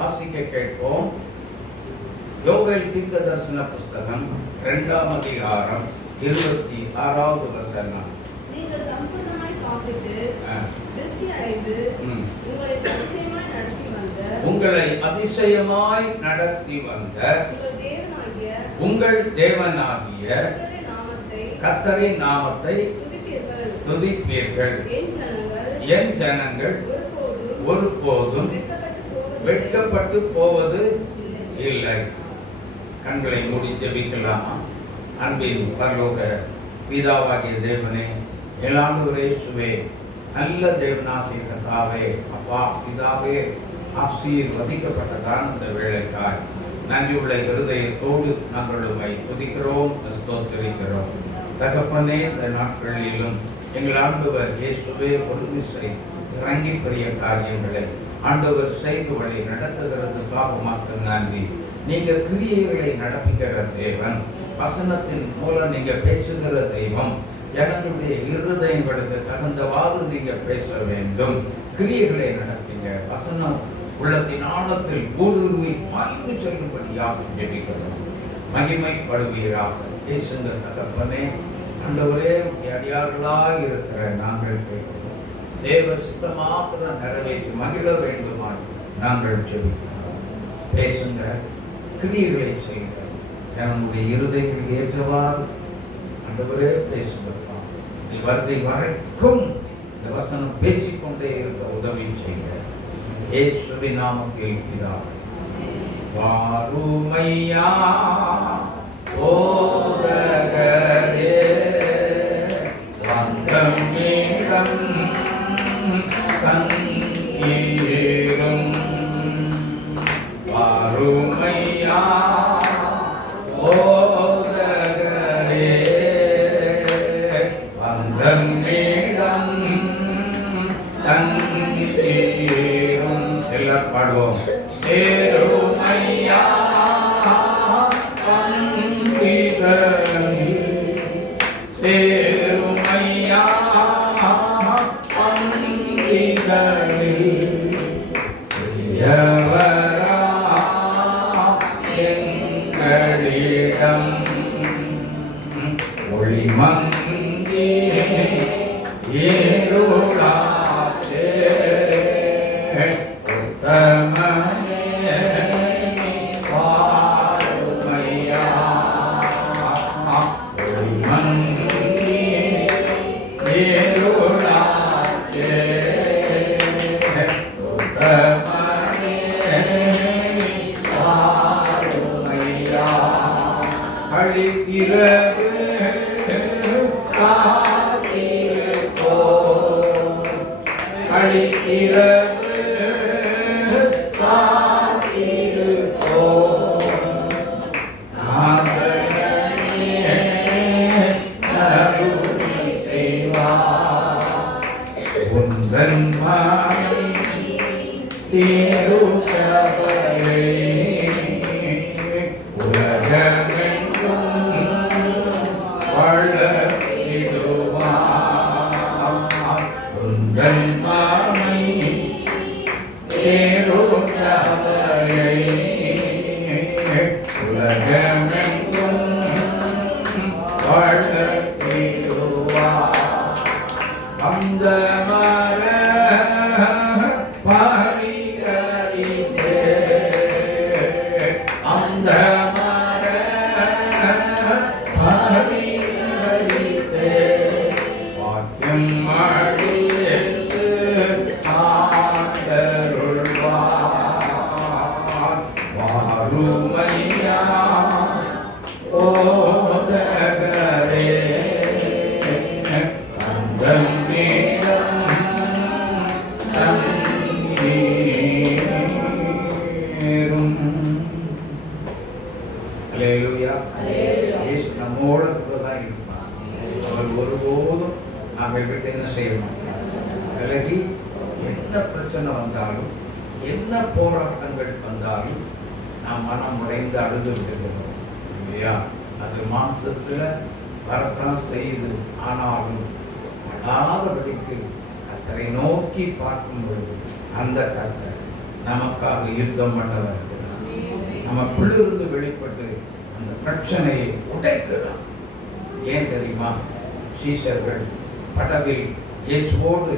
வாசிக்க கேட்போம். யோவேல் தீர்க்க தரிசன புஸ்தகம் 2ஆம் அதிகாரம் 26வது வசனம். நீங்கள் சம்பூர்ணமாய் சாப்பிட்டு திருப்தி அடைந்து உங்களை அதிசயமாய் நடத்தி வந்த உங்கள் தேவனாகிய கர்த்தரின் நாமத்தை துதிப்பீர்கள். என் ஜனங்கள் ஒருபோதும் வெட்கப்பட்டு போவது இல்லை. கண்களை மூடி ஜெபிக்கலாமா? அன்பின் பரலோக பிதாவாகிய தேவனே, எல்லாண்டவரே சுவே, நல்ல தேவனாகிய கர்த்தாவே, அப்பா பிதாவே, ஆசீர்வதிக்கப்பட்டதான இந்த வேளைக்காய் நன்றியுள்ள இருதயத்தோடு நாங்கள் உம்மை துதிக்கிறோம், ஸ்தோத்திரிக்கிறோம். தகப்பனே, இந்த நாட்களிலும் எங்கள் ஆண்டவர் இயேசுவே ஒரு விசை இறங்கி பெரிய காரியங்களை ஆண்டவர் செய்து வழி நடத்துகிறதுக்காக மாத்திரம் நன்றி. நீங்க கிரியைகளை நடப்பிக்கிற தேவன், வசனத்தின் மூலம் நீங்க பேசுகிற தெய்வம். ஜனங்களுடைய இருதயங்களுக்கு தகுந்தவாறு நீங்க பேச வேண்டும். கிரியைகளை நடப்பீங்க. வசனம் உள்ளத்தின் ஆழத்தில் ஊடுருவி பாய்ந்து செல்லும்படியாக ஜெபிக்கிறோம். மகிமைப்படுவீராக. பேசுங்க தகப்பனே. ஆண்டவரே, அடியார்களாக இருக்கிற நாங்கள் கேட்கிறோம். தேவ சித்தமாத்திரம் நிறைவேற்றி மகிழ வேண்டுமாய் நாங்கள் ஜெபிக்கிறோம். பேசுங்க, கிரியைகளை செய்யுங்க. நம்முடைய இருதயங்களுக்கு ஏற்றவாறு ஆண்டவரே பேசுங்கப்பா. நீ வருகை வரைக்கும் இந்த வசனம் பேசிக்கொண்டே இருக்க உதவி செய்யுங்க. இயேசுவின் நாமத்தில் பிதாவே. வாருமையா ஓதகரே, வந்தம் மேகம் கண்ணீரும். வாருமையா ஓதகரே, வந்தம் மேகம் கண்ணீரும். எல்லாரும் பாடுவோம். சேருமையா சேருமையா எங்களிடம் ஒளிமங்கி ஏருளாச்சே உத்தமனே வாருமையா. ஒளிமங்கி ஏருளாச்சே உத்தமனே வாருமையா. அழிக்கிறது காத்திருப்போ, அழிக்கிறது காத்திருப்போ. நாதனே கருணை செய்வார். உந்தன் மனை திருச்சபையை உலகமெங்கும் வளர்த்திடுவார். உந்தன் மனை திருச்சபையை உலகமெங்கும் வளர்த்திடுவார். அந்த மர பரிகரித்தே, அந்த மர பரிகரித்தே, வாக்கியம் அழித்து ஆதருள்வார். வாருமையா ஓதகரே, வந்தம் மேகம் கண்ணீரும். அல்லேலூயா. இயேசு நம்மோட கூட தான் இருப்பார். அவர் ஒருபோதும் நாங்கள் விட்டு என்ன செய்ய மாட்டோம். விலகி என்ன பிரச்சனை வந்தாலும், என்ன போராட்டங்கள் வந்தாலும் நாம் மனம் உடைந்து அழுது விடுகிறோம் இல்லையா? அது மாம்சத்துல வரத்தான் செய்து, ஆனாலும் அடாதபடிக்கு கர்த்தரை நோக்கி பார்க்கும் பொழுது அந்த கர்த்தர் நமக்காக யுத்தம் பண்ண வருகிறார். நமக்குள்ளிருந்து வெளிப்பட்டு அந்த பிரச்சனையை உடைக்கிறார். ஏன் தெரியுமா? சீஷர்கள் படவில் இயேசுவோடு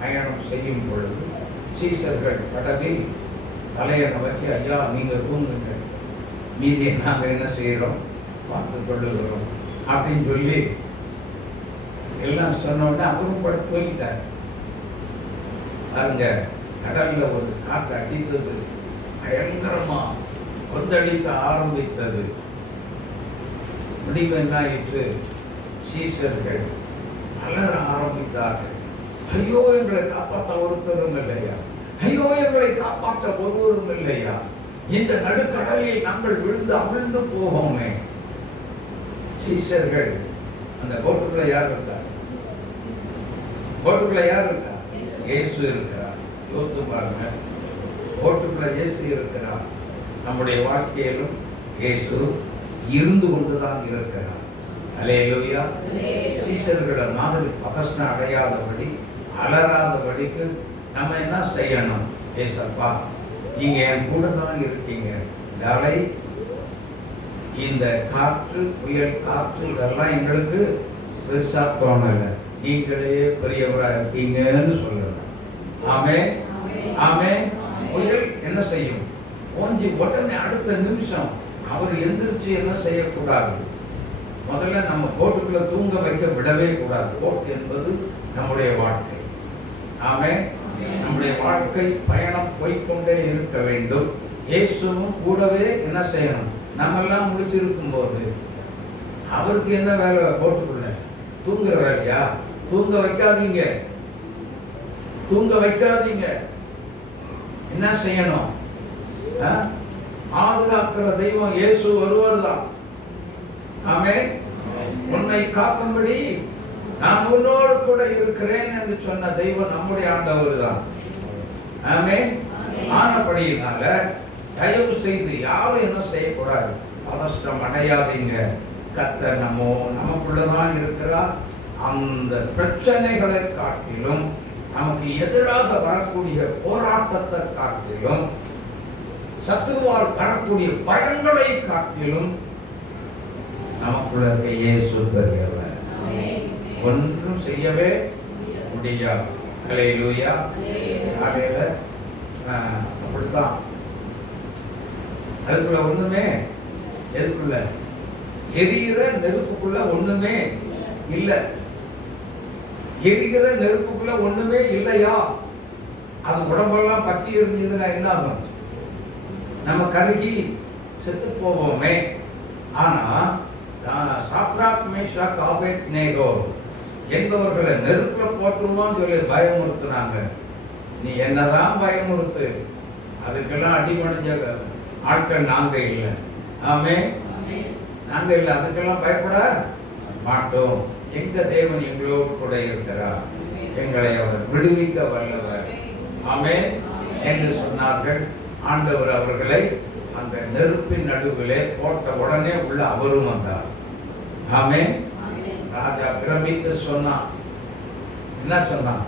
பயணம் செய்யும் பொழுது சீஷர்கள் படவில் தலையணை வச்சு, ஐயா நீங்கள் தூங்குங்க, மீதியை நாங்கள் என்ன செய்கிறோம் பார்த்து கொள்ளுகிறோம் அப்படின்னு சொல்லி எல்லாம் சொன்னோடனே அவரும் பட போயிட்டார். பாருங்க, கடல்ல ஒரு காற்று அடித்தது, பயங்கரமா கொந்தளிக்க ஆரம்பித்தது. முடிவு என்ன ஆயிற்று? சீஷர்கள் அலற ஆரம்பித்தார்கள். ஐயோ, எங்களை காப்பாற்ற ஒருத்தரும் இல்லையா? ஐயோ, எங்களை காப்பாற்ற ஒருவரும் இல்லையா? இந்த நடுக்கடலில் நாங்கள் விழுந்து அமிழ்ந்து போவோமே. சீஷர்கள் அந்த போட்டுக்குள்ள யார் இருக்கார்? போட்டுக்குள்ள யார் இருக்கா? இயேசு இருக்கிறார். யோசித்து பாருங்க, போட்டுக்குள்ள இயேசு இருக்கிறார். நம்முடைய வாழ்க்கையிலும் இயேசு இருந்து கொண்டுதான் இருக்கிறார். அல்லேலூயா. சீஷர்களை மாதிரி பகஸ்ன அடையாதபடி, அலறாதபடிக்கு நம்ம என்ன செய்யணும்? ஏசப்பா, நீங்க என் கூட தான் இருக்கீங்க. இந்த அலை, இந்த காற்று, புயல் காற்று, இதெல்லாம் எங்களுக்கு பெருசா தோணல, நீங்களே பெரியவரா இருக்கீங்கன்னு சொல்லலாம். ஆமே ஆமே. புயல் என்ன செய்யும்? ஓஞ்சி உடனே அடுத்த நிமிஷம் அவர் எந்திரிச்சு என்ன செய்யக்கூடாது? முதல்ல நம்ம போட்டுக்குள்ள தூங்க வைக்க விடவே கூடாது. போட்டு என்பது நம்முடைய வாழ்க்கை. ஆமே. நம்முடைய வாழ்க்கை பயணம் போய்கொண்டே இருக்க வேண்டும். இயேசுவும் கூடவே என்ன செய்யணும்? நம்ம எல்லாம் முடிச்சிருக்கும் போது அவருக்கு என்ன வேலை? போட்டுக்குள்ள தூங்குற வேலையா? தூங்க வைக்காதீங்க, தூங்க வைக்காதீங்க. என்ன செய்யணும்? பாதுகாக்கிற தெய்வம் இயேசு ஒருவர் தான். ஆமே. உன்னை காக்கும்படி நான் உன்னோடு கூட இருக்கிறேன் என்று சொன்ன தெய்வம் நம்முடைய ஆண்டவர் தான். ஆமே. ஆனபடியினால தயவு செய்து யாரும் என்ன செய்யக்கூடாது? அவசரம் அடையாதீங்க. கர்த்தர் நமக்குள்ளதான் இருக்கிறார். அந்த பிரச்சனைகளை காட்டிலும், நமக்கு எதிராக வரக்கூடிய போராட்டத்தை காட்டிலும், சத்துருவால் வரக்கூடிய பயங்களை காட்டிலும் நமக்குள்ள இயேசு பெரியவர். ஒன்றும் செய்யவே முடியாது. அல்லேலூயா. காலையில அப்படித்தான். அதுக்குள்ள ஒண்ணுமே, எதுக்குள்ள? எரிகிற நெருப்புக்குள்ள ஒண்ணுமே இல்ல. எரிகிற நெருப்புக்குள்ள ஒண்ணுமே இல்லையா? அது உடம்பெல்லாம் பற்றி இருந்ததுன்னா என்ன ஆகும்? நம்ம கருகி செத்து போவோமே. ஆனா சாத்ராக், மேஷாக், ஆபேத்நேகோ என்பவர்களை நெருப்புல போட்டுருவோம்னு சொல்லி பயமுறுத்துனாங்க. நீ என்னதான் பயமுறுத்து, அதுக்கெல்லாம் அடிமணிஞ்ச ஆட்கள் நாங்க இல்லை. ஆமே. நாங்க இல்லை, அதுக்கெல்லாம் பயப்பட மாட்டோம். எங்க தேவன் எங்களோடு கூட இருக்கிறார், எங்களை அவர் விடுவிக்க வல்லவர். ஆமே என்று சொன்னார்கள். ஆண்டவர் அவர்களை அந்த நெருப்பின் நடுவிலே போட்ட உடனே உள்ள அவரும் வந்தார். ஆமே. ராஜா பிரமித்து சொன்னான். என்ன சொன்னான்?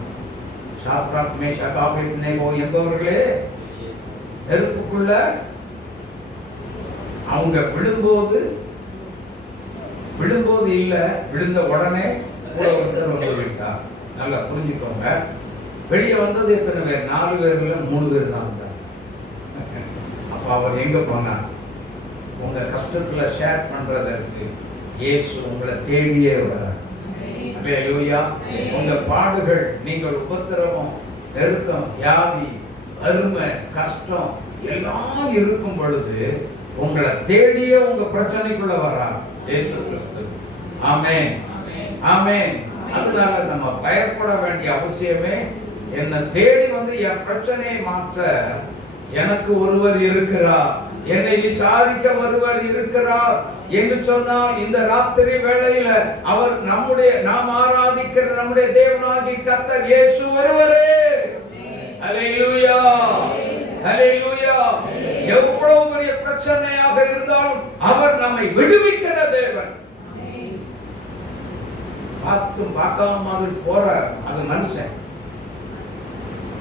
சாத்ராக், மேஷாக், ஆபேத்நேகோ என்பவர்களே, நெருப்புக்குள்ள அவங்க விழும்போது இல்ல, விழுந்த உடனே கூட ஒருத்தர் வந்து விட்டார். நல்லா புரிஞ்சுக்கோங்க. வெளியே வந்தது எத்தனை பேர்? 4 பேர் இல்ல, 3 பேர் தான் வந்தார். அப்ப அவர் எங்க போனார்? உங்க கஷ்டத்துல ஷேர் பண்றதற்கு இயேசு உங்களை தேடியே வரார். அல்லேலூயா. உங்க பாடுகள், நீங்கள் உபத்திரவம், நெருக்கம், வியாதி, அருமை, கஷ்டம் எல்லாம் இருக்கும் பொழுது உங்களை தேடியே உங்க பிரச்சனைக்குள்ள வர்றார் இயேசு கிறிஸ்து. ஆமென் ஆமென். அதனால நம்ம பயப்பட வேண்டிய அவசியமே. என்னை தேடி வந்து என் பிரச்சனையை மாற்ற எனக்கு ஒருவர் இருக்கிறார், என்னை விசாரிக்க ஒருவர் இருக்கிறார் என்று சொன்னால், இந்த ராத்திரி வேளையில அவர் நாம் ஆராதிக்கிற நம்முடைய தேவனாகிய கர்த்தர் இயேசு ஒருவரே. அல்லேலூயா அல்லேலூயா. எவ்வளவு பெரிய பிரச்சனையாக இருந்தாலும் அவர் நம்மை விடுவிக்கிற தேவன். பார்க்காம போற அது மனுஷன்,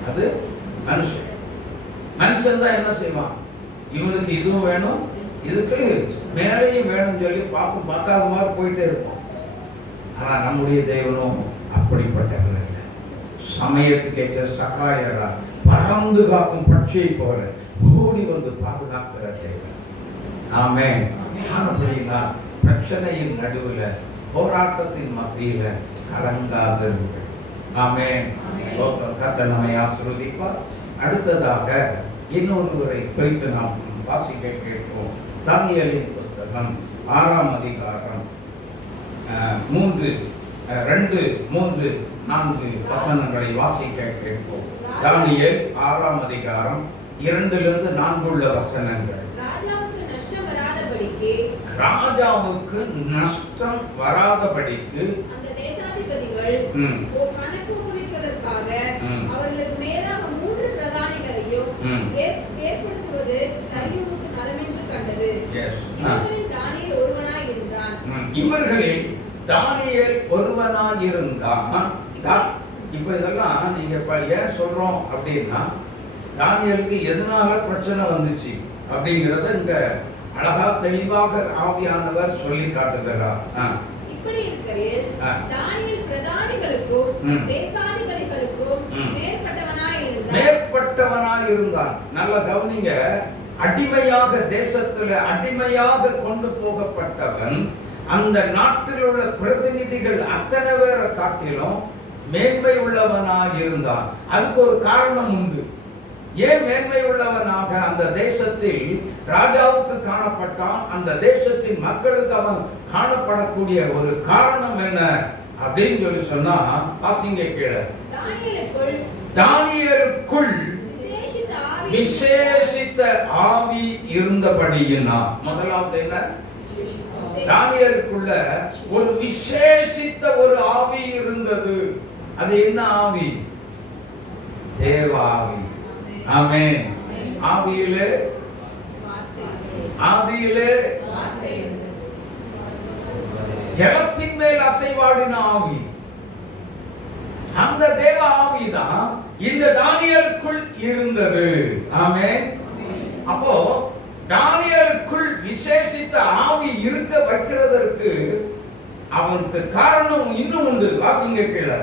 அது மனுஷன். மனுஷன் தான் என்ன செய்வான்? இவனுக்கு இதுவும் வேணும், இதுக்கு மேலையும் வேணும்னு சொல்லி பார்க்காத மாதிரி போயிட்டே இருப்போம். ஆனா நம்முடைய தேவனும் அப்படிப்பட்டவர் இல்லை. சமயத்துக்கு ஏற்ற சகாயரா, பறந்து காக்கும் பட்சியை போல ஓடி வந்து பாதுகாக்கிற தேவன். ஆமென். அப்படின்னா பிரச்சனையின் நடுவில், போராட்டத்தின் மத்தியில கலங்காதவர்கள். ஆமென். கர்த்தர் நம்மை ஆசீர்வதிப்பார். அடுத்ததாக இன்னொருவரை குறித்து நாம் வாசிக்க கேட்போம். தானியேலின் புஸ்தகம் 6ஆம் அதிகாரம் 3, 2, 3, 4 வசனங்களை வாசிக்க கேட்போம். தானியேல் 6ஆம் அதிகாரம் 2 - 4 உள்ள வசனங்கள். ராஜாவுக்கு நஷ்டம் வராதபடிக்கு அந்த தேசாதிபதிகள் கணக்கு ஒப்புவிப்பதற்காக அவர்களுக்கு மேலாக 3 பிரதானிகளையும் ஏற்படுத்துவது தாரியுவுக்கு நலமென்று கண்டது. இவர்களில் தானியேல் ஒருவனாய் இருந்தான். இவர்களில் தானியேல் ஒருவனாய் இருந்தான். இப்ப இதெல்லாம் நீங்க ஏன் சொல்றோம் அப்படின்னா, தானியேலுக்கு எதனால பிரச்சனை வந்துச்சு அப்படிங்கறத இங்க அழகா தெளிவாக ஆவியானவர் சொல்லி காட்டுகிறார். இப்படி இருக்கையில் தானியேல் பிரதானிகளுக்கும் தேசாதிபதிகளுக்கும் மேற்பட்டவனாய் இருந்தான். நல்ல கவனிங்க. அடிமையாக, தேசத்துல அடிமையாக கொண்டு போகப்பட்டவன் அந்த நாட்டில் உள்ள பிரதிநிதிகள் அத்தனை பேரை காட்டிலும் மேன்மை உள்ளவனாக இருந்தான். அதுக்கு ஒரு காரணம் உண்டு. ஏன் மேன்மை உள்ளவனாக அந்த தேசத்தில் ராஜாவுக்கு காணப்பட்டான்? அந்த தேசத்தின் மக்களுக்கு அவன் காணப்படக்கூடிய ஒரு காரணம் என்ன அப்படின்னு சொல்லி சொன்னா, வாசிங்க கீழே. தானியேலுக்குள் விசேஷித்த ஆவி இருந்தபடியினா. முதலாவது என்ன? தானியேலுக்குள்ள ஒரு விசேஷித்த ஒரு ஆவி இருந்தது. அது என்ன ஆவி? தேவ ஆவி. ஆமென். ஆவியிலே ஜலத்தின் மேல் அசைவாடின ஆவி. அந்த தேவ ஆவிதான் இந்த தானியேலுக்குள் இருந்தது. ஆமென். அப்போ தானியேலுக்குள் விசேஷித்த ஆவி இருக்க வைக்கிறதற்கு அவனுக்கு காரணம் இன்னும் உண்டு. வாசிங்க கீழே.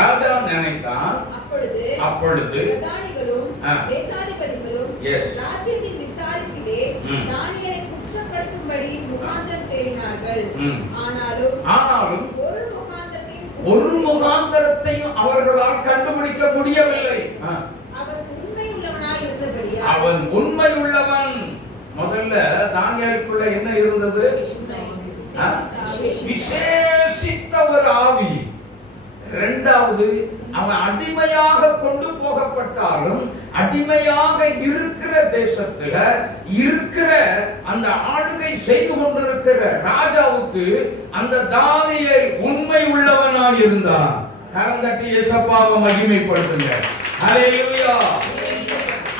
ராஜா நினைத்தான். அப்பொழுது பிரதானிகளும் தேசாதிபதிகளும் ராஜ்யத்தின் விசாரிப்பிலே தானியேலை குற்றப்படுத்தும்படி முகாந்தரம் தேடினார்கள். ஆனாலும் ஒரு முகாந்தரத்தையும் அவர்களால் கண்டுபிடிக்க முடியவில்லை. அவன் உண்மை உள்ளவன். முதல்ல தானியேலுக்குள்ள என்ன இருந்தது? விசேஷித்த ஒரு ஆவி. இரண்டாவது, அவன் அடிமையாக கொண்டு போகப்பட்டாலும் அடிமையாக இருக்கிற தேசத்துல இருக்கிற அந்த ஆளுகை செய்து கொண்டிருக்கிற ராஜாவுக்கு அந்த தானியேல் உண்மை உள்ளவனாக இருந்தான். கரந்தட்டி இயேசுவை மகிமைப்படுத்துங்க. ஹல்லேலூயா.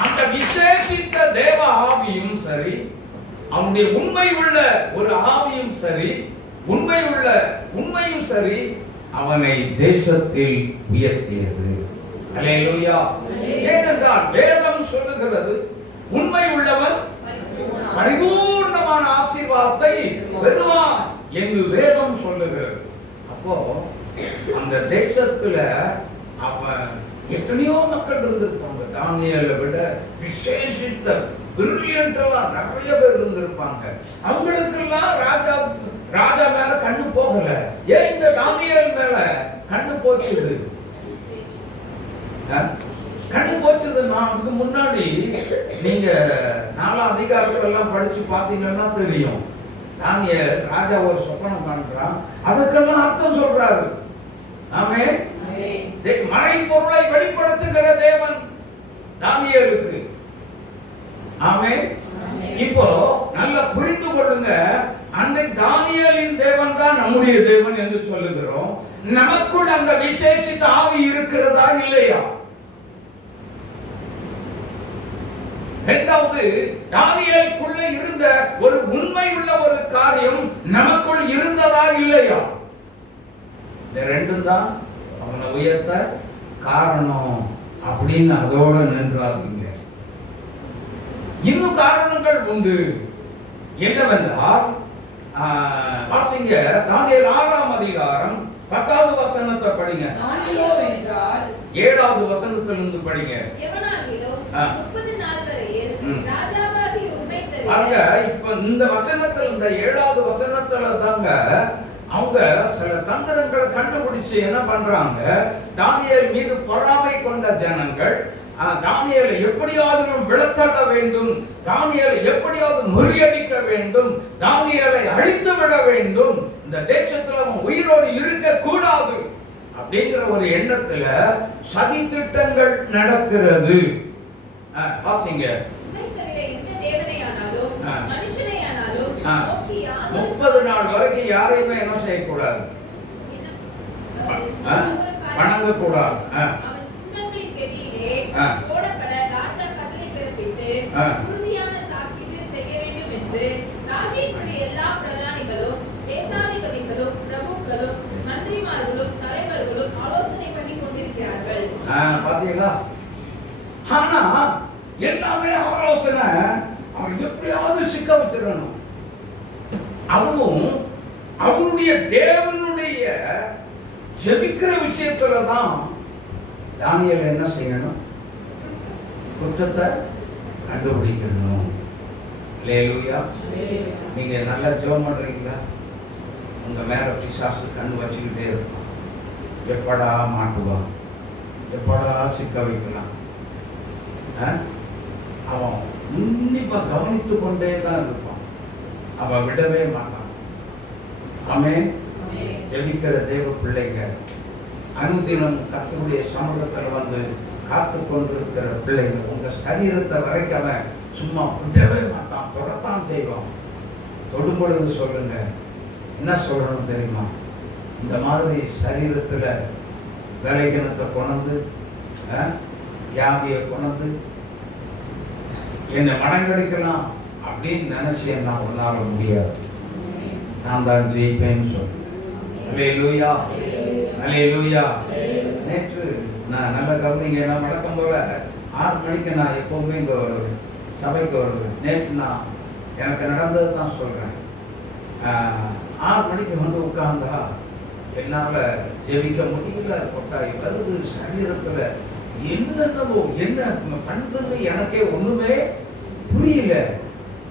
அந்த விசேஷித்த தேவ ஆவியும் சரி, அவனுடைய உண்மை உள்ள ஒரு ஆவியும் சரி, உண்மையும் சரி, அவனை தேசத்தில் உயர்த்தியது. ஹல்லேலூயா. ஏனென்றால் வேதம் சொல்லுகிறது, உண்மை உள்ளவன் பரிபூர்ணமான ஆசீர்வாதத்தை பெறுவான் என்று வேதம் சொல்லுகிறது. அப்போ அந்த தேசத்துல அவன் எத்தனையோ மக்கள் இருந்திருப்பாங்க. தானியேலை விட விசேஷித்த பிரில்லியன்ட்டா நிறைய பேர் இருந்திருப்பாங்க. அவங்களுக்கெல்லாம் ராஜா மேல கண்ணு போகல. ஏன் இந்த தானியேல் மேல கண்ணு போச்சுது? கண்ணு போச்சதுன்னா அதுக்கு முன்னாடி நீங்க 4ஆம் அதிகாரத்துல எல்லாம் படிச்சு பாத்தீங்கன்னா தெரியும். தானியேல் ராஜா ஒரு சொப்பனம் காண்றான், அதுக்கெல்லாம் அர்த்தம் சொல்றாரு. ஆமென். மறை பொருளை வெளிப்படுத்துகிற தேவன் தானியேலுக்கு. ஆமென். இப்போ நல்லா புரிந்து கொள்ளுங்க. அந்த தானியேலின் தேவன் தான் நம்முடைய தேவன் என்று சொல்லுகிறோம். நமக்குள் அந்த விசேஷித்த ஆவி இருக்கிறதா இல்லையா? இரண்டாவது, தானியேலுக்குள்ள இருந்த ஒரு உண்மை உள்ள ஒரு காரியம் நமக்குள் இருந்ததா இல்லையா? இந்த ரெண்டும் தான் அவனை உயர்த்த காரணம் அப்படின்னு அதோட நின்றாதீங்க. இன்னும் காரணங்கள் உண்டு. என்னவென்றால் வாசிங்க தானியேல் 6ஆம் அதிகாரம் 10வது வசனத்தை படிங்க. 7வது வசனத்திலிருந்து படிங்க. அங்க இப்ப இந்த வசனத்துல, இந்த 7வது வசனத்துல தாங்க அவங்க சில தந்திரங்களை கண்டுபிடிச்சு என்ன பண்றாங்க, தானியேல் மீது பொறாமை கொண்ட ஜனங்கள் தானியேலை எப்படியாவது விளத்தள்ள வேண்டும், தானியேலை எப்படியாவது முறியடிக்க வேண்டும், தானியேலை அழித்து விட வேண்டும், இந்த தேசத்துல அவன் உயிரோடு இருக்க கூடாது அப்படிங்கிற ஒரு எண்ணத்துல சதி திட்டங்கள் நடக்கிறது. வாசிங்க. 30 நாள் வரைக்கும் யாரையுமே என்ன செய்யக்கூடாது, வணங்கக்கூடாது. பாத்தீங்களா? ஆனா எல்லாமே ஆலோசனை, அவர் எப்படியாவது சிக்க வச்சிடணும். அதுவும் அவருடைய தேவனுடைய ஜெபிக்கிற விஷயத்துலதான் தானியேல் என்ன செய்யணும், குற்றத்தை கண்டுபிடிக்கணும். அல்லேலூயா. நீங்க நல்லா ஜெபம் பண்றீங்களா? உங்க மேல பிசாசு கண்ணு வச்சுக்கிட்டே இருப்பான். எப்படா மாட்டுவான், எப்படா சிக்க வைக்கலாம். அவன் உன்னிப்பா கவனித்து கொண்டே தான் இருப்பான். அவன் விடவே மாட்டான். ஆமென். ஜெபிக்கிற தேவ பிள்ளைங்க, அனுதினம் கர்த்தருடைய சமூகத்தில் வந்து காத்து கொண்டிருக்கிற பிள்ளைங்க, உங்க சரீரத்தை வரைக்கும் அவன் சும்மா விடவே மாட்டான், தொடத்தான் செய்வான். தொடும் பொழுது சொல்லுங்க, என்ன சொல்லணும் தெரியுமா? இந்த மாதிரி சரீரத்துல வேலைகணத்தை கொண்டு, வியாதியை கொண்டு என்னை மடங்கடிக்கலாம் அப்படின்னு நினைச்சு என்ன உன்னால முடியாது. நான் தான் ஜெயிப்பேன்னு சொல்றேன். அல்லேலூயா, அல்லேலூயா. நேற்று நான் நல்ல கவனிங்க, நான் வழக்கம் போல 6 மணிக்கு நான் எப்பவுமே இங்க வருவேன், சபைக்கு வருவேன். நேற்று நான் எனக்கு நடந்தது தான் சொல்றேன். 6 மணிக்கு வந்து உட்கார்ந்தா என்னால ஜெபிக்க முடியல. கொட்டாய் வருது சரீரத்துல, என்னென்னவோ என்ன பண்றதுன்னு எனக்கே ஒண்ணுமே புரியல.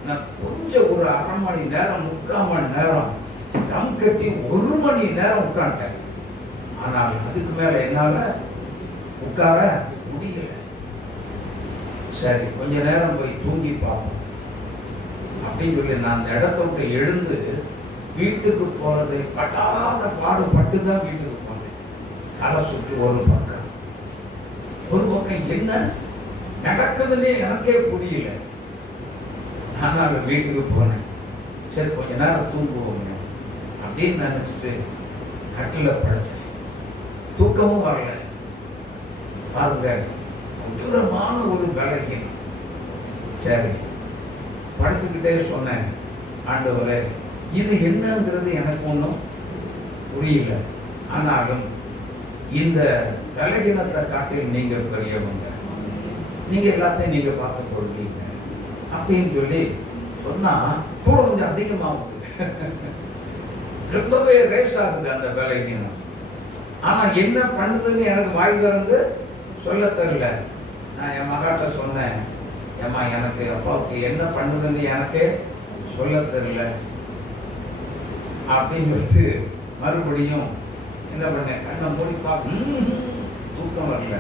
நான் கொஞ்சம் ஒரு 1/2 மணி நேரம் 3/4 மணி நேரம் கம் கட்டி 1 மணி நேரம் உட்கார்ந்தேன். ஆனால் அதுக்கு மேல என்னால உட்கார முடியல. சரி, கொஞ்ச நேரம் போய் தூங்கி பார்ப்போம் அப்படின்னு சொல்லி நான் அந்த இடத்த விட்டு எழுந்து வீட்டுக்கு போறது பட்டாத பாடுபட்டு தான் வீட்டுக்கு போனேன். தலை சுற்றி ஒரு பக்கம் என்ன நடக்குதுன்னே எனக்கே புரியல. நான் வீட்டுக்கு போனேன். சரி, கொஞ்ச நேரம் தூங்குவோங்க அப்படின்னு நினைச்சிட்டு கட்டில படுத்தேன். தூக்கமும் வரல. பாருங்க, கொடூரமான ஒரு வேலைக்கு. சரி, படுத்துக்கிட்டே சொன்னேன், ஆண்டவரே இது என்னங்கிறது எனக்கு ஒன்றும் புரியல. ஆனாலும் இந்த கலகினத்தை காட்டில் நீங்க பெரியவங்க, நீங்க எல்லாத்தையும் நீங்க பார்த்து கொள்வீங்க அப்படின்னு சொல்லி சொன்னா கூட கொஞ்சம் அதிகமாகுது. ரொம்பவே ரேஸ் ஆகுது அந்த வேலைக்கு. ஆனா என்ன பண்ணுதுன்னு எனக்கு வாய் திறந்து சொல்ல தெரியல. நான் என் மகாட்ட சொன்னேன், ஏம்மா எனக்கு அப்பாவுக்கு என்ன பண்ணுதுன்னு எனக்கு சொல்ல தெரியல அப்படின்னு சொல்லிட்டு மறுபடியும் என்ன பண்ணேன், கண்ணை மூடி பார்க்க தூக்கம் வரல.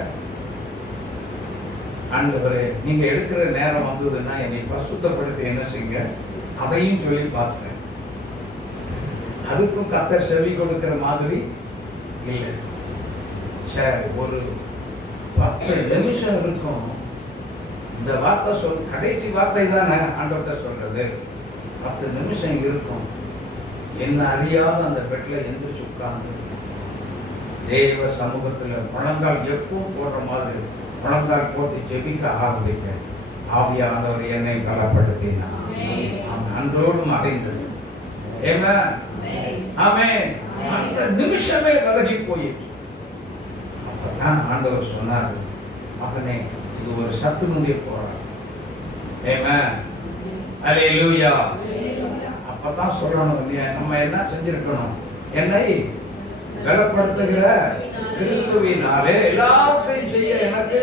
ஆண்டவரே நீங்க எடுக்கிற நேரம் வந்ததுன்னா என்னை பசுத்தப்படுத்தி என்ன செய்யுங்க அதையும் சொல்லி பார்த்தேன். அதுக்கும் கர்த்தர் செவி கொடுக்கிற மாதிரி இல்லை. சரி, ஒரு 10 நிமிஷம் இருக்கும். இந்த வார்த்தை கடைசி வார்த்தை தானே ஆண்டவர்கிட்ட சொல்றது. 10 நிமிஷம் இருக்கும். என்ன அறியாத அந்த பெட்டில் எந்திரிச்சு உட்கார்ந்து தேவ சமூகத்துல முழங்கால் எப்பவும் போடுற மாதிரி முழங்கால் போட்டு ஜெபிக்க ஆரம்பித்தேன். ஆவியானவர் என்னை பலப்படுத்தினார். அன்றோடு மறைந்தது. ஆமென். அந்த நிமிஷமே விலகி போயிடுச்சு. அப்பதான் ஆண்டவர் சொன்னார், மகனே இது ஒரு சத்துனுடைய போராட்டம். ஆமென். அல்லேலூயா. அப்பதான் சொல்லணும், நம்ம என்ன செஞ்சிருக்கணும், என்னை பலப்படுத்துகிற கிறிஸ்துவினாலே எல்லாவற்றையும் செய்ய எனக்கு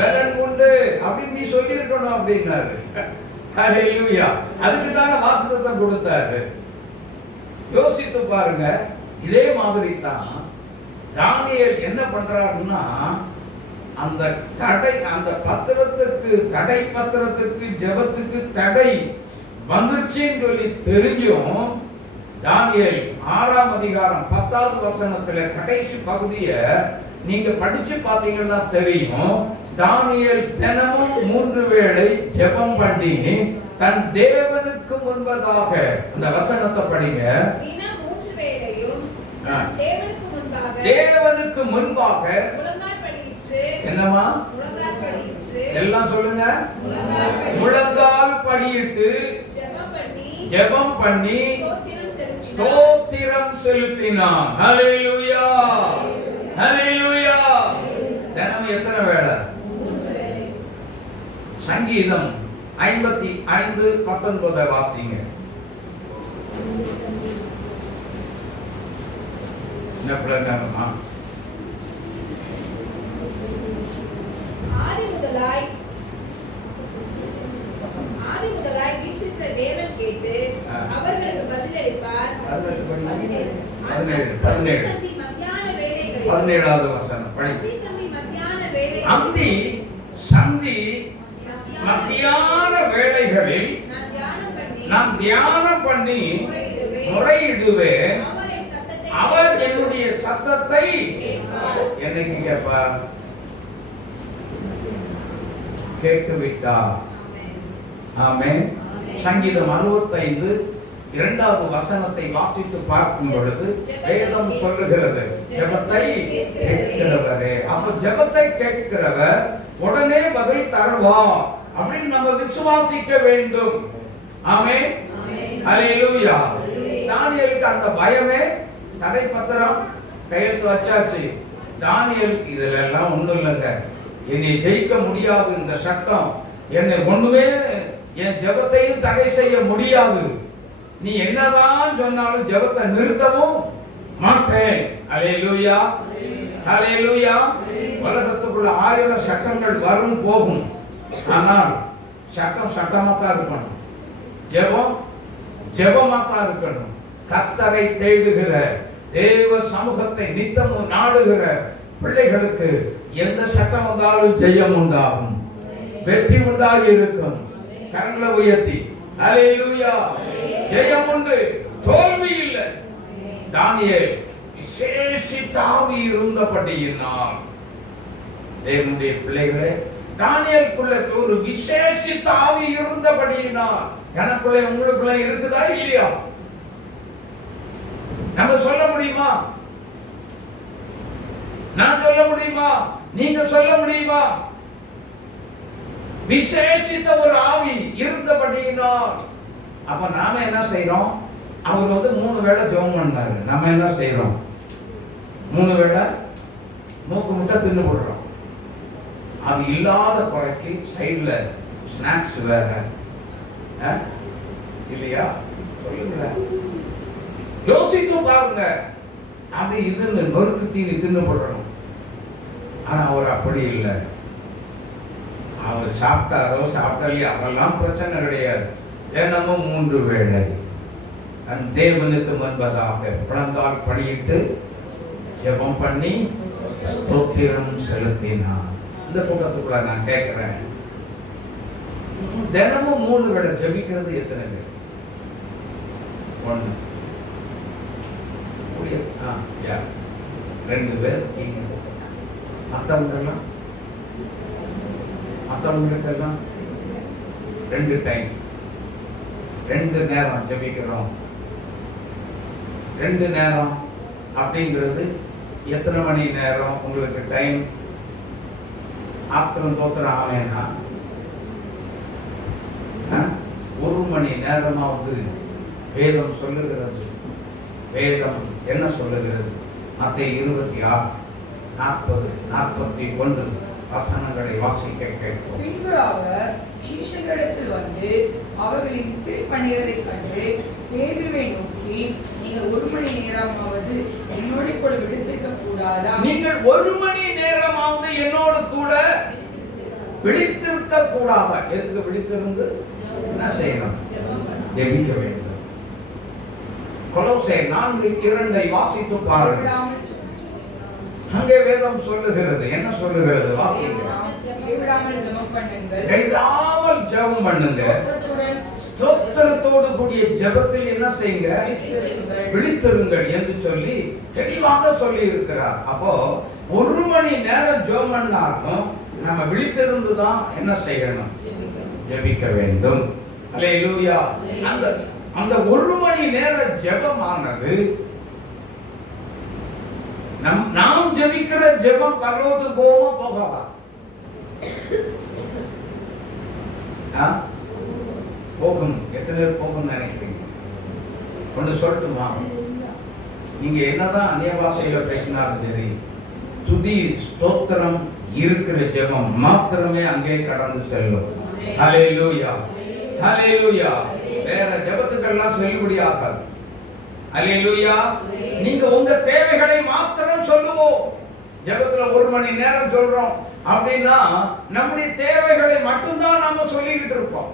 பலன் உண்டு அப்படின்னு நீ சொல்லியிருக்கணும் அப்படின்னாரு. அல்லேலூயா. அதுக்கு தானே வாக்குத்தத்தம் கொடுத்தாரு. யோசித்து பாருங்க. இதே மாதிரி தான் தானியேல் என்ன பண்றாருன்னா, அந்த தடை, அந்த பத்திரத்துக்கு தடை, பத்திரத்துக்கு ஜெபத்துக்கு தடை வந்துருச்சுன்னு சொல்லி தெரிஞ்சும் தானியேல் 6ஆம் அதிகாரம் 10வது வசனத்துல கடைசி பகுதியை நீங்க படிச்சு பார்த்தீங்கன்னா தெரியும். தானியேல் தினமும் 3 வேளை ஜெபம் பண்ணி தன் தேவனுக்கு முன்பதாக, அந்த வசனத்தை படிங்க. தேவனுக்கு முன்பாக என்னமா எல்லாம் சொல்லுங்க, முழங்கால் படியிட்டு ஜெபம் பண்ணி ஸ்தோத்திரம் செலுத்தினான். ஹல்லேலூயா, ஹல்லேலூயா. தினமும் எத்தனை வேளை? சங்கீதம் 55:19 வாசிங்க. என்ன பிரகாரமா? ஆதி முதலாய் வீற்றிருக்கிற தேவன் கேட்டு அவர்களுக்கு பதிலளிப்பார். 17வது வசனம் படி. அந்தி சந்தி மத்தியான வேளைகளில் நான் தியானம் பண்ணி முறையிடுவேன். அவர் என்னுடைய சத்தத்தை என்னைக்கு கேட்பார்? கேட்டு விட்டார். ஆமென். சங்கீதம் 65:2வது வசனத்தை வாசித்து பார்க்கும் பொழுது வேதம் சொல்லுகிறது, ஜெபத்தை கேட்கிறவரே. அப்ப ஜெபத்தை கேட்கிறவர் உடனே பதில் தருவார் அப்படின்னு நம்ம விசுவாசிக்க வேண்டும். ஆமென். ஹல்லேலூயா. தானியேலுக்கு அந்த பயமே, தடை பத்திரம் கையெழுத்து வச்சாச்சு. தானியேலுக்கு இதுல எல்லாம் ஒண்ணும் இல்லைங்க, என்னை ஜெயிக்க முடியாது இந்த சட்டம், என்னை ஒண்ணுமே, என் ஜெபத்தையும் தடை செய்ய முடியாது, நீ என்னதான் சொன்னாலும் ஜெபத்தை நிறுத்தவும் மாட்டேன். அல்லேலூயா, அல்லேலூயா. உலகத்துக்குள்ள 1000 சட்டங்கள் வரும் போகும், ஆனால் சட்டம் சட்டமாத்தான் இருக்கணும், ஜெபம் ஜெபமாத்தான் இருக்கணும். கர்த்தரை தேடுகிற, தேவ சமூகத்தை நித்தமும் நாடுகிற பிள்ளைகளுக்கு எந்த சட்டம் வந்தாலும் ஜெயம் உண்டாகும், வெற்றி உண்டாகி இருக்கும். கரங்களை உயர்த்தி அல்லேலூயா. ஜெயம் உண்டு, தோல்வி இல்லை. தானியேல் விசேஷித்த ஆவி இருந்தபடியினால், தேவனுடைய பிள்ளைகளே, தானியேலுக்குள்ள ஒரு விசேஷித்த ஆவி இருந்தபடியினால் எனக்குள்ள உங்களுக்குள்ள இருக்குதா இல்லையா? நம்ம சொல்ல முடியுமா? நான் சொல்ல முடியுமா? நீங்க சொல்ல முடியுமா? விசேஷித்த ஒரு ஆவி இருந்தபடியினால். அப்ப நாம என்ன செய்யறோம்? அவர் 3 வேளை ஜெபம் பண்ணாரு, நம்ம என்ன செய்யறோம்? 3 வேளை மூக்கு முட்டை தின்னு போடுறோம். அது இல்லாத குறைக்கு சைடுல ஸ்நாக்ஸ் வேற இல்லையா? சொல்லுங்க, யோசித்து பாருங்க. அது இது நொறுக்கு தீனி தின்னு போடுறோம். ஆனா அவர் அப்படி இல்லை. அவர் சாப்பிட்டாரோ சாப்பிடலையோ அதெல்லாம் பிரச்சனை கிடையாது. தினமும் 3 வேளை தன் தேவனுக்கு முன்பதாக முழங்கால் படியிட்டு ஜெபம் பண்ணி ஸ்தோத்திரம் செலுத்தினார். இந்த கூட்டத்துக்குள்ள நான் கேட்கிறேன், தினமும் 3 வேளை ஜெபிக்கிறது எத்தனை பேர்? 1 2 பேர். மற்றவங்களுக்கெல்லாம் 2 டைம், 2 நேரம் ஜெபிக்கிறோம். 2 நேரம் அப்படிங்கிறது எத்தனை மணி நேரம் உங்களுக்கு டைம்? ஆத்திரம் தோத்திரம் ஆமேனா 1 மணி நேரமாவது வேதம் சொல்லுகிறது. வேதம் என்ன சொல்லுகிறது? மத்தேயு 26 40-41 வசனங்களை வாசிக்க கேட்போம். பின்பு அவர் சீஷர்களிடத்தில் வந்து அவர்களின் திருப்பணிகளைக் கண்டு பேதுருவை நோக்கி, நீங்கள் 1 மணி நேரமாவது என்னோடு கூட விழித்திருக்க கூடாதா? நீங்கள் 1 மணி நேரமாவது என்னோடு கூட விழித்திருக்க கூடாதா? எதுக்கு விழித்திருந்து என்ன செய்யணும்? ஜெபிக்க வேண்டும். கொலோசையர் 4:2 வாசித்து பாருங்கள். அங்கே வேதம் சொல்லுகிறது, என்ன சொல்லுகிறது? கைவிடாமல் ஜெபம் பண்ணுங்கள். கைவிடாமல் ஜெபம் பண்ணுங்க. ஸ்தோத்திரத்தோடு கூடிய ஜெபத்தில் என்ன செய்யுங்க? விழித்திருங்கள் என்று சொல்லி தெளிவாக சொல்லி இருக்கிறார். அப்போ 1 மணி நேரம் ஜெபம் பண்ணாலும் நம்ம விழித்திருந்து தான் என்ன செய்யணும்? ஜெபிக்க வேண்டும். அல்லேலூயா. அந்த 1 மணி நேர ஜெபமானது நாம் ஜெபிக்கிற ஜெபம் பரலோகத்துக்கு போகாம போகாதா? போகணும். எத்தனை பேர் போகணும்னு நினைக்கிறீங்க? ஒன்று சொல்லட்டுமா? நீங்க என்னதான் அந்நிய பாஷையில பேசினாலும் சரி, துதி ஸ்தோத்திரம் இருக்கிற ஜெபம் மாத்திரமே அங்கே கடந்து செல்லும். ஹல்லேலூயா, ஹல்லேலூயா. வேற ஜெபத்துக்கெல்லாம் செல்லுபடி ஆகாது. ஹல்லேலூயா. நீங்க உங்க தேவைகளை மாத்திரம் சொல்லுவோம். ஜெபத்துல 1 மணி நேரம் சொல்றோம் அப்படின்னா நம்முடைய தேவைகளை மட்டும்தான் நாம சொல்லிக்கிட்டு இருப்போம்.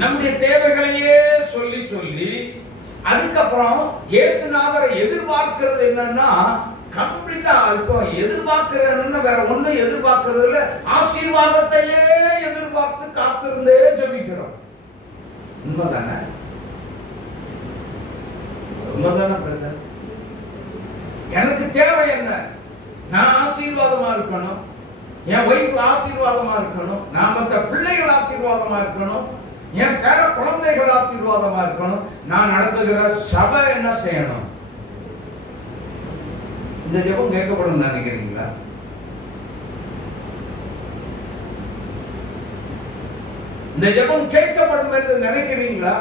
நம்முடைய தேவைகளையே சொல்லி சொல்லி அதுக்கப்புறம் இயேசுநாதரை எதிர்பார்க்கிறது என்னன்னா, கம்ப்ளீட்டா இப்போ எதிர்பார்க்கிறது வேற ஒண்ணும் எதிர்பார்க்கிறது இல்ல, ஆசீர்வாதத்தையே எதிர்பார்த்து காத்திருந்தே ஜெபிக்கிறோம். உண்மைதானே? உண்மைதானே பிரதர்? எனக்கு தேவை என்ன? நான் ஆசீர்வாதமா இருக்கணும், என் வைஃப் ஆசீர்வாதமா இருக்கணும், நான் மற்ற பிள்ளைகள் ஆசீர்வாதமா இருக்கணும், என் பேர குழந்தைகள் ஆசீர்வாதமா இருக்கணும், நான் நடத்துகிற சபை என்ன செய்யணும்? இந்த ஜெபம் கேட்கப்படும் நினைக்கிறீங்களா? இந்த ஜெபம் கேட்கப்படும் என்று நினைக்கிறீங்களா?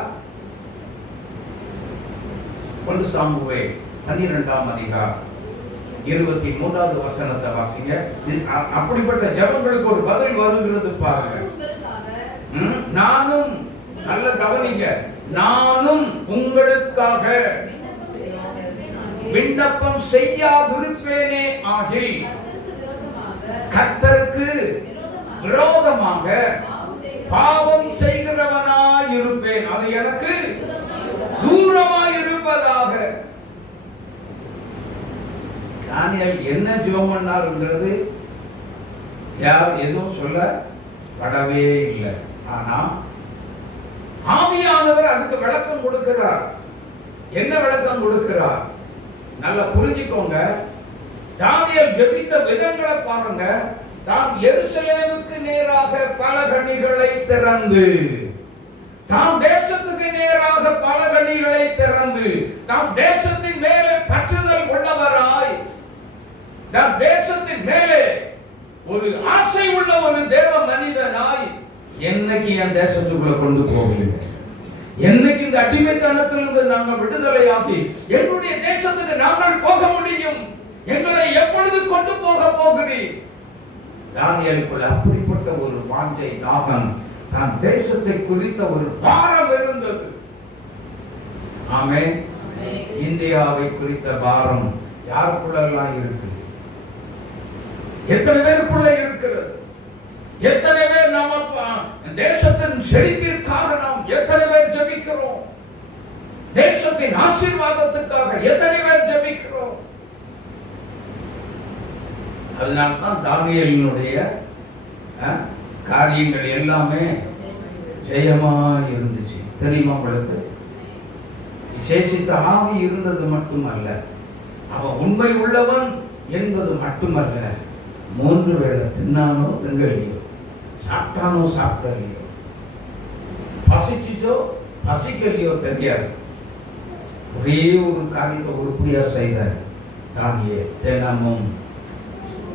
1 சாமுவேல் 12ஆம் அதிகாரம் 23வது வசனத்தை வாசிங்க. அப்படிப்பட்ட ஜெபங்களுக்கு ஒரு பதில் வருகிறது பாருங்க. நானும், நல்ல கவனிங்க, நானும் உங்களுக்காக விண்ணப்பம் செய்யாதிருப்பேனே ஆகில் கர்த்தருக்கு விரோதமாக பாவம் செய்கிறவனாய் இருப்பேன், அது எனக்கு தூரமாய் இருப்பதாக. தானியேல் என்ன ஜெபம் பண்ணாருங்கிறது யார் எதுவும் சொல்ல படவே இல்லை. ஆனா ஆவியானவர் அதுக்கு விளக்கம் கொடுக்கிறார். என்ன விளக்கம் கொடுக்கிறார்? நல்லா புரிஞ்சுக்கோங்க. தானியேல் ஜெபித்த விதங்களை பாருங்க. தான் எருசலேமுக்கு நேராக பலகணிகளை திறந்து, தாம் தேசத்துக்கு நேராக பலகணிகளை திறந்து, தாம் தேசத்தின் மேலே பற்றுதல் உள்ளவராய், தாம் தேசத்தின் மேலே ஒரு ஆசை உள்ள ஒரு தேவ மனிதனாய், என்னைக்கு என் தேசத்துக்குள்ள கொண்டு போகிறீங்க, என்னைக்கு இந்த அடிமைத்தனத்திலிருந்து நாங்கள் விடுதலையாகி என்னுடைய தேசத்துக்கு நாங்கள் போக முடியும், எங்களை எப்பொழுது கொண்டு போக போகிறீர்? தானியேலுக்குள்ள அப்படிப்பட்ட ஒரு வாஞ்சை, தாகம், தான் தேசத்தை குறித்த ஒரு பாரம் இருந்தது. ஆமென். இந்தியாவை குறித்த பாரம் யாருக்குள்ளெல்லாம் இருக்கு? எத்தனை பேருக்குள்ள இருக்கிறது? எத்தனை பேர் நாம தேசத்தின் செழிப்பிற்காக நாம் எத்தனை பேர் ஜெபிக்கிறோம்? தேசத்தின் ஆசீர்வாதத்துக்காக எத்தனை பேர் ஜெபிக்கிறோம்? அதனால்தான் தானியேலினுடைய காரியங்கள் எல்லாமே ஜெயமா இருந்துச்சு. தெரியுமா உங்களுக்கு? விசேஷித்த ஆவி இருந்தது மட்டுமல்ல, அவன் உண்மை உள்ளவன் என்பது மட்டுமல்ல, 3 வேளை தின்னானோ திங்கலையோ, சாப்பிட்டானோ சாப்பிடலையோ, பசிச்சோ பசிக்கலையோ தெரியாது, ஒரே ஒரு காரியத்தை உருப்படியா செய்தார் தானியேல். தினமும்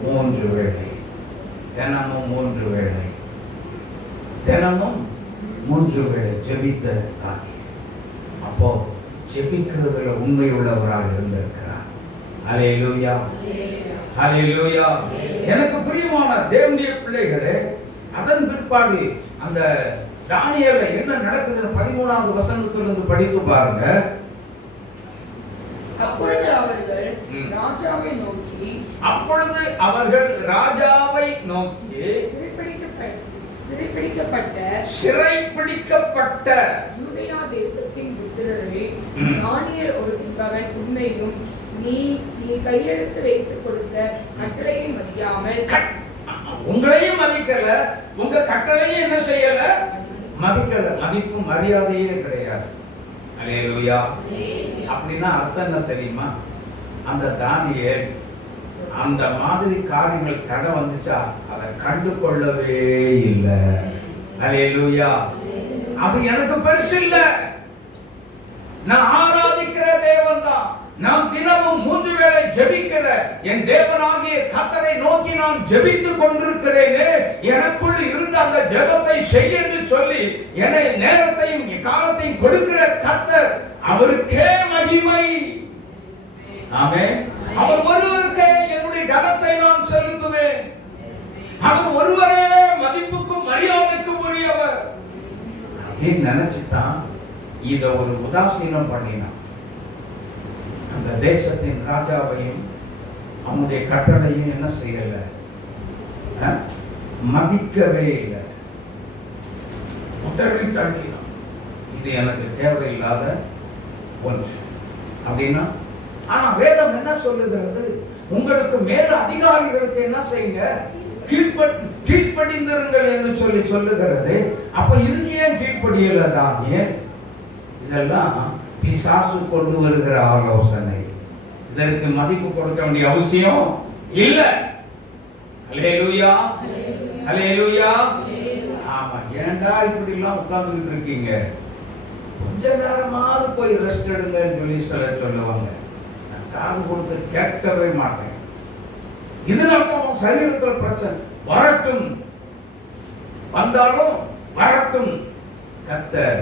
3 வேளை, தினமும் 3 வேளை, தினமும் 3 வேளை ஜெபித்த தானியேல். அப்போ ஜெபிக்கிறதுல உண்மை உள்ளவராக இருந்திருக்கிறார். ஹல்லேலூயா, ஹல்லேலூயா. எனக்கு பிரியமான தேவனுடைய பிள்ளைகளே, அதன் பிற்பாடு அந்த தானியேல்ல என்ன நடக்குதுன்னு 13வது வசனத்திலிருந்து படித்து பாருங்க. அப்பொழுது அவர்கள் ராஜாவை நோக்கி சிறைப்பிடிக்கப்பட்ட யூதேயா தேசத்தின் புத்திரரே, தானியேல் என்பவன் உண்மையும் நீ கையெழுத்து வைத்து கொடுத்த கட்டளையை மதியாமல், உங்களையும் மதிக்கல, உங்க கட்டளையும் என்ன செய்யல, மதிக்கல. மதிப்பு மரியாதையே கிடையாது. அல்லேலூயா. அப்படின்னா அர்த்தம் என்ன தெரியுமா? அந்த தானியேல் அந்த மாதிரி காரியங்கள் தடை வந்துச்சா அதை கண்டு கொள்ளவே இல்லை. அல்லேலூயா. அது எனக்கு பெருசு இல்ல, நான் ஆராதிக்கிற தேவன் தான், நான் தினமும் 3 வேளை ஜெபிக்கிற என் தேவனாகிய கர்த்தரை நோக்கி நான் ஜெபித்துக் கொண்டிருக்கிறேனே, எனக்குள் இருந்த அந்த ஜெபத்தை செய்ய என்று சொல்லி என்னை நேரத்தையும் காலத்தையும் கொடுக்கிற கர்த்தர், அவருக்கே மகிமை. ஆமென். அவர் ஒருவருக்கே என்னுடைய கனத்தை நான் செலுத்துவேன். அவர் ஒருவரே மதிப்புக்கும் மரியாதைக்கும் உரியவர். நினைச்சுதான் இத ஒரு உதாசீனம் பண்ணினான். அந்த தேசத்தின் ராஜாவையும் அவனுடைய கட்டளையும் என்ன செய்யல, மதிக்கவே இல்லை. உடனே தள்ளினான். இது எனக்கு தேவையில்லாத ஒன்று அப்படின்னா. ஆனா வேதம் என்ன சொல்லுகிறது? உங்களுக்கு மேல அதிகாரிகளுக்கு என்ன செய்யுங்க, கீழ்ப்படிந்திருங்கள் என்று சொல்லி சொல்லுகிறது. அப்ப இதுக்கு ஏன் கீழ்ப்படியல தானியேல்? இதெல்லாம் பிசாசு கொண்டு வருகிற ஆலோசனை. இதற்கு மதிப்பு கொடுக்க வேண்டிய அவசியம் இல்லை. அல்லேலூயா, அல்லேலூயா. ஆமா, ஏன்டா இப்படி எல்லாம் உட்கார்ந்துட்டு இருக்கீங்க, கொஞ்ச நேரமாவது போய் ரெஸ்ட் எடுங்கன்னு சொல்லி சொல்லுவாங்க. நான் காது கொடுத்து கேட்கவே மாட்டேன். இதனால சரீரத்தில் பிரச்சனை வரட்டும், வந்தாலும் வரட்டும், கர்த்தர்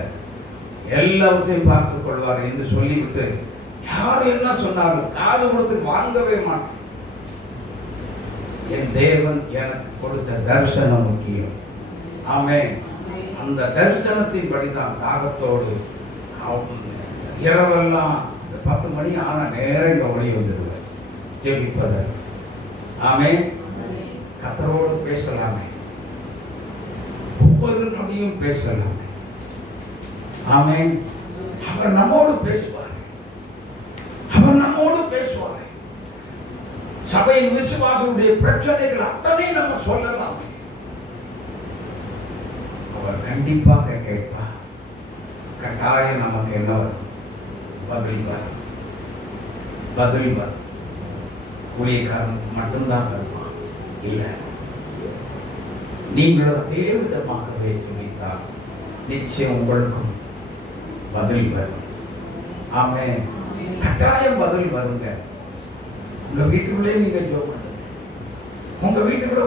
எல்லாவற்றையும் பார்த்துக் கொள்வார் என்று சொல்லிவிட்டு யார் என்ன சொன்னாலும் காது கொடுத்து வாங்கவே மாட்டேன். என் தேவன் எனக்கு கொடுத்த தரிசனம் முக்கியம். ஆமென். அந்த தரிசனத்தின் படிதான் தாகத்தோடு இரவெல்லாம் 10 மணி ஆன நேரம் இங்க ஓடி வந்துடுவார் ஜெபிப்பதர். ஆமென். கர்த்தரோடு பேசலாமே, ஒவ்வொரு நொடியும் பேசலாமே. ஆமென். அவர் நம்மோடு பேசுவார், அவர் நம்மோடு பேசுவார். சபையின் விசுவாசனுடைய பிரச்சனைகள் அத்தனை நம்ம சொல்லலாம். அவர் கண்டிப்பாக கேட்பார். கட்டாயம் நமக்கு என்ன வரும்? பதில் வரும், பதில் வரும். ஊழியக்காரன் மட்டும்தான் வருவான் இல்லை. நீங்கள் அதே விதமாகவே துணித்தால் நிச்சயம் உங்களுக்கும் பதில் வரும். ஆமென். கட்டாயம் பதில் வருங்க. உங்க வீட்டுக்குள்ளே நீங்க ஜெபம் பண்ணுங்க. உங்க வீட்டுக்குள்ள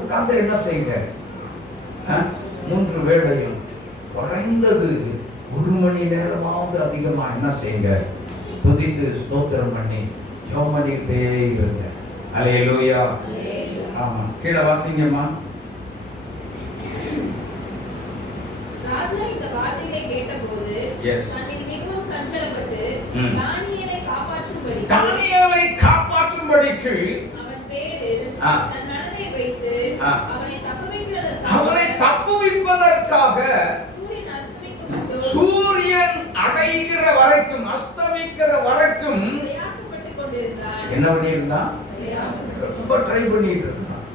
உட்கார்ந்து என்ன செய்யுங்க, 3 வேளையும் குறைந்தது 1 மணி நேரமாவது அதிகமா என்ன செய்யுங்க, துதித்து ஸ்தோத்திரம் பண்ணி ஜெபம் பண்ணிட்டே இருங்க. அல்லேலூயா. ஆமா, கீழே வாசிங்கம்மா. ராஜா இந்த வார்த்தைகளை கேட்டபோது மனதில் மிகவும் சஞ்சலப்பட்டு தானியேலை காப்பாற்றும்படிக்கு அவன் பேரில் தன் மனதை வைத்து அவனை தப்புவிப்பதற்காக சூரியன் அடைகிற வரைக்கும், அஸ்தமிக்கிற வரைக்கும் பிரயாசப்பட்டுக் கொண்டிருந்தான். என்ன பண்ணியிருந்தான்? ரொம்ப ட்ரை பண்ணிட்டு இருந்தான்.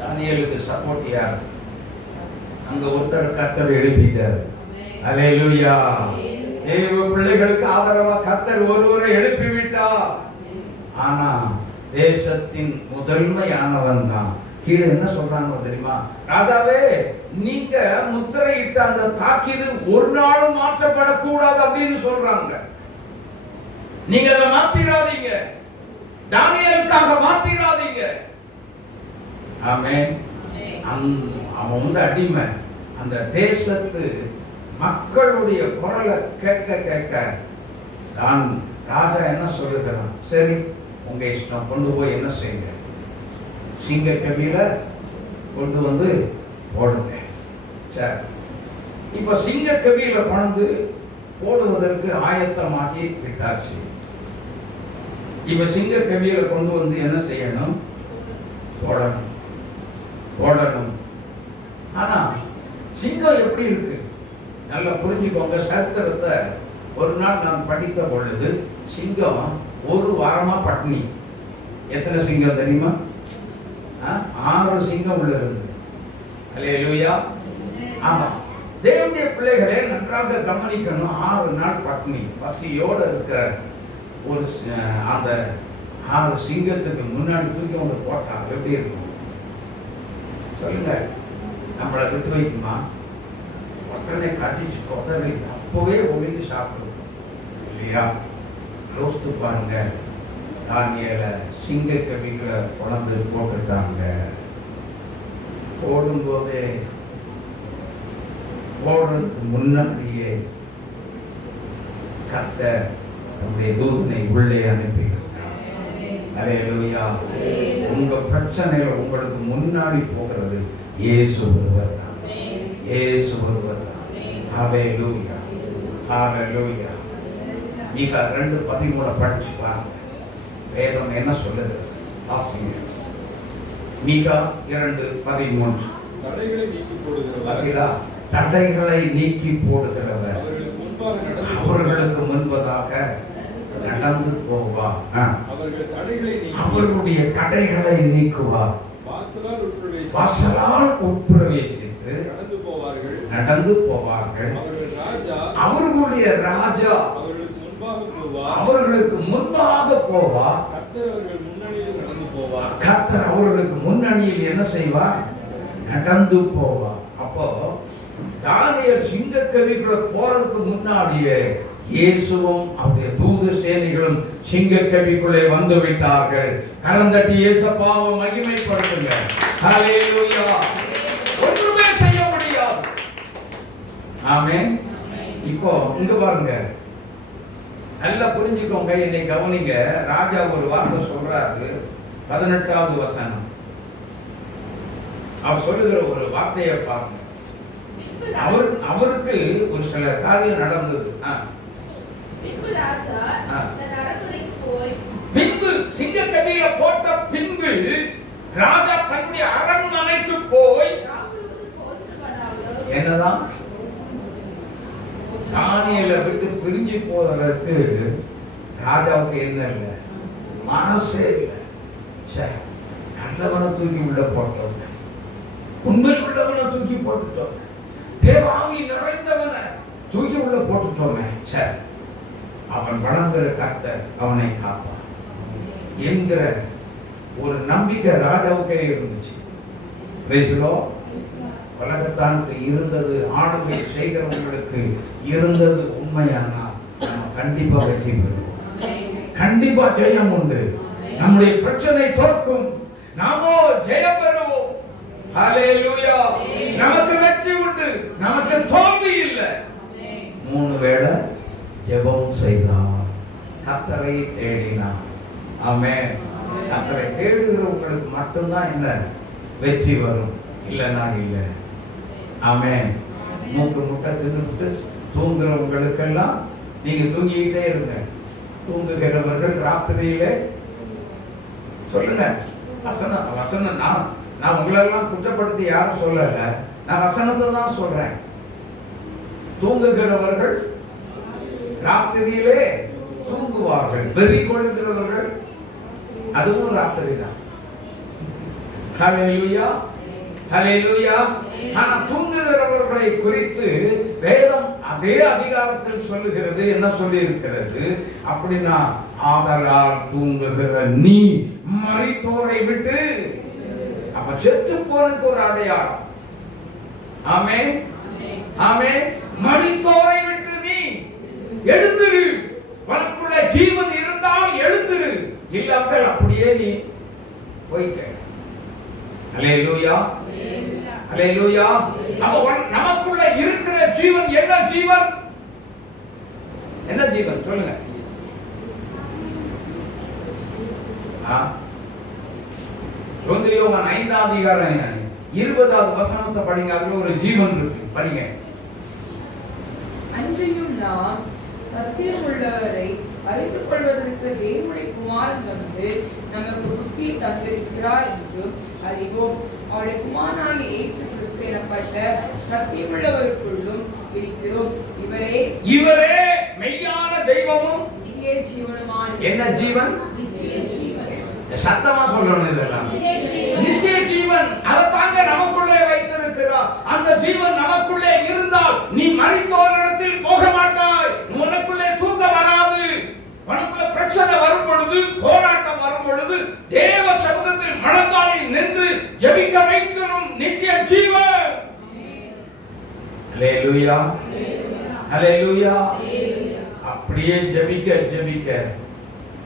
தானியேலுக்கு சப்போர்ட் யார்? அங்க ஒருத்தர் கர்த்தர் எழுப்பிட்டார். அல்லேலூயா. தேவ பிள்ளைகளுக்கு ஆதரவா கர்த்தர் ஒருவரை எழுப்பிவிட்டார். ஆனா தேசத்தின் முதன்மையானவன் தான். கீழே என்ன சொல்றாங்க தெரியுமா? ராஜாவே, நீங்க முத்திரையிட்ட அந்த தாக்கீது ஒரு நாளும் மாற்றப்படக்கூடாது அப்படின்னு சொல்றாங்க. நீங்க அதை மாத்திராதீங்க, தானியேலுக்காக மாத்திராதீங்க. ஆமென். அவன் வந்து அடிமை. அந்த தேசத்து மக்களுடைய குரலை கேட்க கேட்க தான் ராஜா என்ன சொல்லுகிறான், சரி உங்க இஷ்டம். கொண்டு போய் என்ன செய்யுங்க, சிங்க கவியில கொண்டு வந்து போடுங்க. சரி, இப்ப சிங்க கவியில கொண்டு போடுவதற்கு ஆயத்தமாகி விட்டாச்சு. இப்ப சிங்க கவியில கொண்டு வந்து என்ன செய்யணும், போடணும். ஆனா சிங்கம் எப்படி இருக்கு நல்லா புரிஞ்சுக்கோங்க. சரித்திரத்தை ஒரு நாள் நான் படித்த பொழுது சிங்கம் ஒரு வாரமா பட்டினி. எத்தனை சிங்கம் தெரியுமா? 6 சிங்கம் உள்ள இருந்து. அல்லேலூயா. ஆமா, தேவனுடைய பிள்ளைகளே நன்றாக கவனிக்கணும். 6 நாள் பட்டினி பசியோட இருக்கிற ஒரு அந்த 6 சிங்கத்துக்கு முன்னாடி தூக்கி அவங்க போட்டா எப்படி இருக்கும் சொல்லுங்க? நம்மளை விட்டு வைக்குமா? உடனே கட்டிச்சு உடனே அப்பவே ஒழுங்கு சாப்பிடும் இல்லையா? யோசித்து பாருங்க. தானியல சிங்க கவிகளை குழந்தை போட்டுட்டாங்க. போடும்போதே போடுறதுக்கு முன்னாடியே கர்த்தர் நம்முடைய தூதனை உள்ளே அனுப்பியிருக்கிறார். அல்லேலூயா. உங்க பிரச்சனையில உங்களுக்கு முன்னாடி போகிறது இயேசு ஒருவர் தான். இயேசு ஒருவர் தான். ஹல்லேலூயா. ஹல்லேலூயா. மீகா 2:13 படிச்சு பாருங்க. வேதம் என்ன சொல்லுது? வாசிங்க. மீகா 2:13. தடைகளை நீக்கி போடுகிறவர், தடைகளை நீக்கி போடுகிறவர் அவர்களுக்கு முன்பதாக நடந்து போவார். அவர்களுடைய தடைகளை நீக்குவார். வாசலால் உட்பிரவேசித்து நடந்து போவார்கள். அவர்களுடைய ராஜா அவர்களுக்கு முன்பாக போவார். கர்த்தர் அவர்களுக்கு முன்னணியில் என்ன செய்வார்? நடந்து போவார். அப்போ தானியேல் சிங்கக்கவிக்குள்ள போறதுக்கு முன்னாடியே இயேசுவும் அவருடைய தூத சேனைகளும் சிங்கக்கவிக்குள்ளே வந்து விட்டார்கள். கரந்தட்டி இயேசுவை மகிமைப்படுத்துங்க. ஹல்லேலூயா. ஒன்றுமே செய்ய முடியாது. ஆமென். இப்போ இங்க பாருங்க, நல்லா புரிஞ்சுக்கோங்க, என்னை கவனிங்க. ராஜா ஒரு வார்த்தை சொல்றாரு. 18வது வசனம். அவர் சொல்லுகிற ஒரு வார்த்தையை பாருங்க. அவருக்கு ஒரு சில காரியம் நடந்தது. பின்பு சிங்கக்கவியில போட்ட பின்பு ராஜா தன்னுடைய அரண்மனைக்கு போய் என்னதான் தானியேலை விட்டு பிரிஞ்சு போவதற்கு ராஜாவுக்கு என்ன இல்லை, மனசே இல்லை. நல்லவனை தூக்கி உள்ள போட்டோம், உண்மை உள்ளவனை தூக்கி போட்டுட்டோம், தேவாவி நிறைந்தவனை தூக்கி உள்ள போட்டுட்டோமே. சரி, அவன் வணங்குற கர்த்தர் அவனை காப்பான் என்கிற ஒரு நம்பிக்கை ராஜாவுக்கே இருந்துச்சு. உலகத்தானுக்கு இருந்தது, ஆளுகை செய்கிறவங்களுக்கு இருந்தது உண்மையானா நம்ம கண்டிப்பா வெற்றி பெறுவோம். கண்டிப்பா ஜெயம் உண்டு. நம்முடைய பிரச்சனை தோற்கும், நாமோ ஜெயம் பெறுவோம். ஹல்லேலூயா. நமக்கு வெற்றி உண்டு, நமக்கு தோல்வி இல்லை. 3 வேளை ஜெபம் செய்தார், கர்த்தரை தேடினார். ஆமென். கர்த்தரை தேடுகிறவங்களுக்கு மட்டும்தான் என்ன வெற்றி வரும், இல்லைன்னா இல்லை. ஆமென். மூக்கு முட்டை தின்னுட்டு தூங்குறவங்களுக்கெல்லாம் நீங்க தூங்கிக்கிட்டே இருங்க. தூங்குகிறவர்கள் ராத்திரியிலே சொல்லுங்க. வசனம் நான் உங்களெல்லாம் குற்றப்படுத்தி யாரும் சொல்லல, நான் வசனத்தை தான் சொல்றேன். தூங்குகிறவர்கள் ராத்திரியிலே தூங்குவார்கள், வெறி கொள்ளுகிறவர்கள் அதுவும் ராத்திரி தான். ஹல்லேலூயா. ஹல்லேலூயா. ஆனா தூங்குகிறவர்களை குறித்து வேதம் அதே அதிகாரத்தில் சொல்லுகிறது. என்ன சொல்லி இருக்கிறது அப்படின்னா, ஆதலால் தூங்குகிற நீ மரித்தோரை விட்டு, அப்ப செத்து போனதுக்கு ஒரு அடையாளம். ஆமென். ஆமென். மரித்தோரை விட்டு நீ எழுந்திரு, உனக்குள்ள ஜீவன் இருந்தால் எழுந்திரு, இல்லாமல் அப்படியே நீ போய்க்க. அல்லேலூயா. அல்லேலூயா. நமக்குள்ள இருக்கிற ஜீவன் என்ன ஜீவன்? என்ன ஜீவன் சொல்லுங்க. யோவான் 5ஆம் அதிகாரம் 20வது வசனத்தை படிங்க. அதுல ஒரு ஜீவன் இருக்கு, படிங்க. அன்றையும் நாம் சத்தியம் உள்ளவரை அறிந்து கொள்வதற்கு தேவனுடைய குமாரன் வந்து நமக்கு புத்தியை தந்திருக்கிறார் என்றும் அறிவோம். அவருடைய குமாரனாகிய இயேசு கிறிஸ்து எனப்பட்ட சத்தியமுள்ளவருக்குள்ளும் இருக்கிறோம். இவரே மெய்யான தெய்வமும் நித்திய ஜீவனுமான. என்ன ஜீவன்? நித்திய ஜீவன். சத்தமா சொல்லணும் இதெல்லாம். நித்திய ஜீவன் அதைத்தாங்க நமக்குள்ளே வைத்திருக்கிறார். அந்த ஜீவன் நமக்குள்ளே இருந்தால் நீ மரித்தோரிடத்தில் போக மாட்டாய். உனக்குள்ளே தூக்கம் வராது. உனக்குள்ள பிரச்சனை வரும் பொழுது, போராட்டம் வரும் பொழுது தேவ சமூகத்தில் மனதாரி நின்று ஜெபிக்க வைக்கும் நித்திய ஜீவன். ஹல்லேலூயா, ஹல்லேலூயா. அப்படியே ஜெபிக்க ஜெபிக்க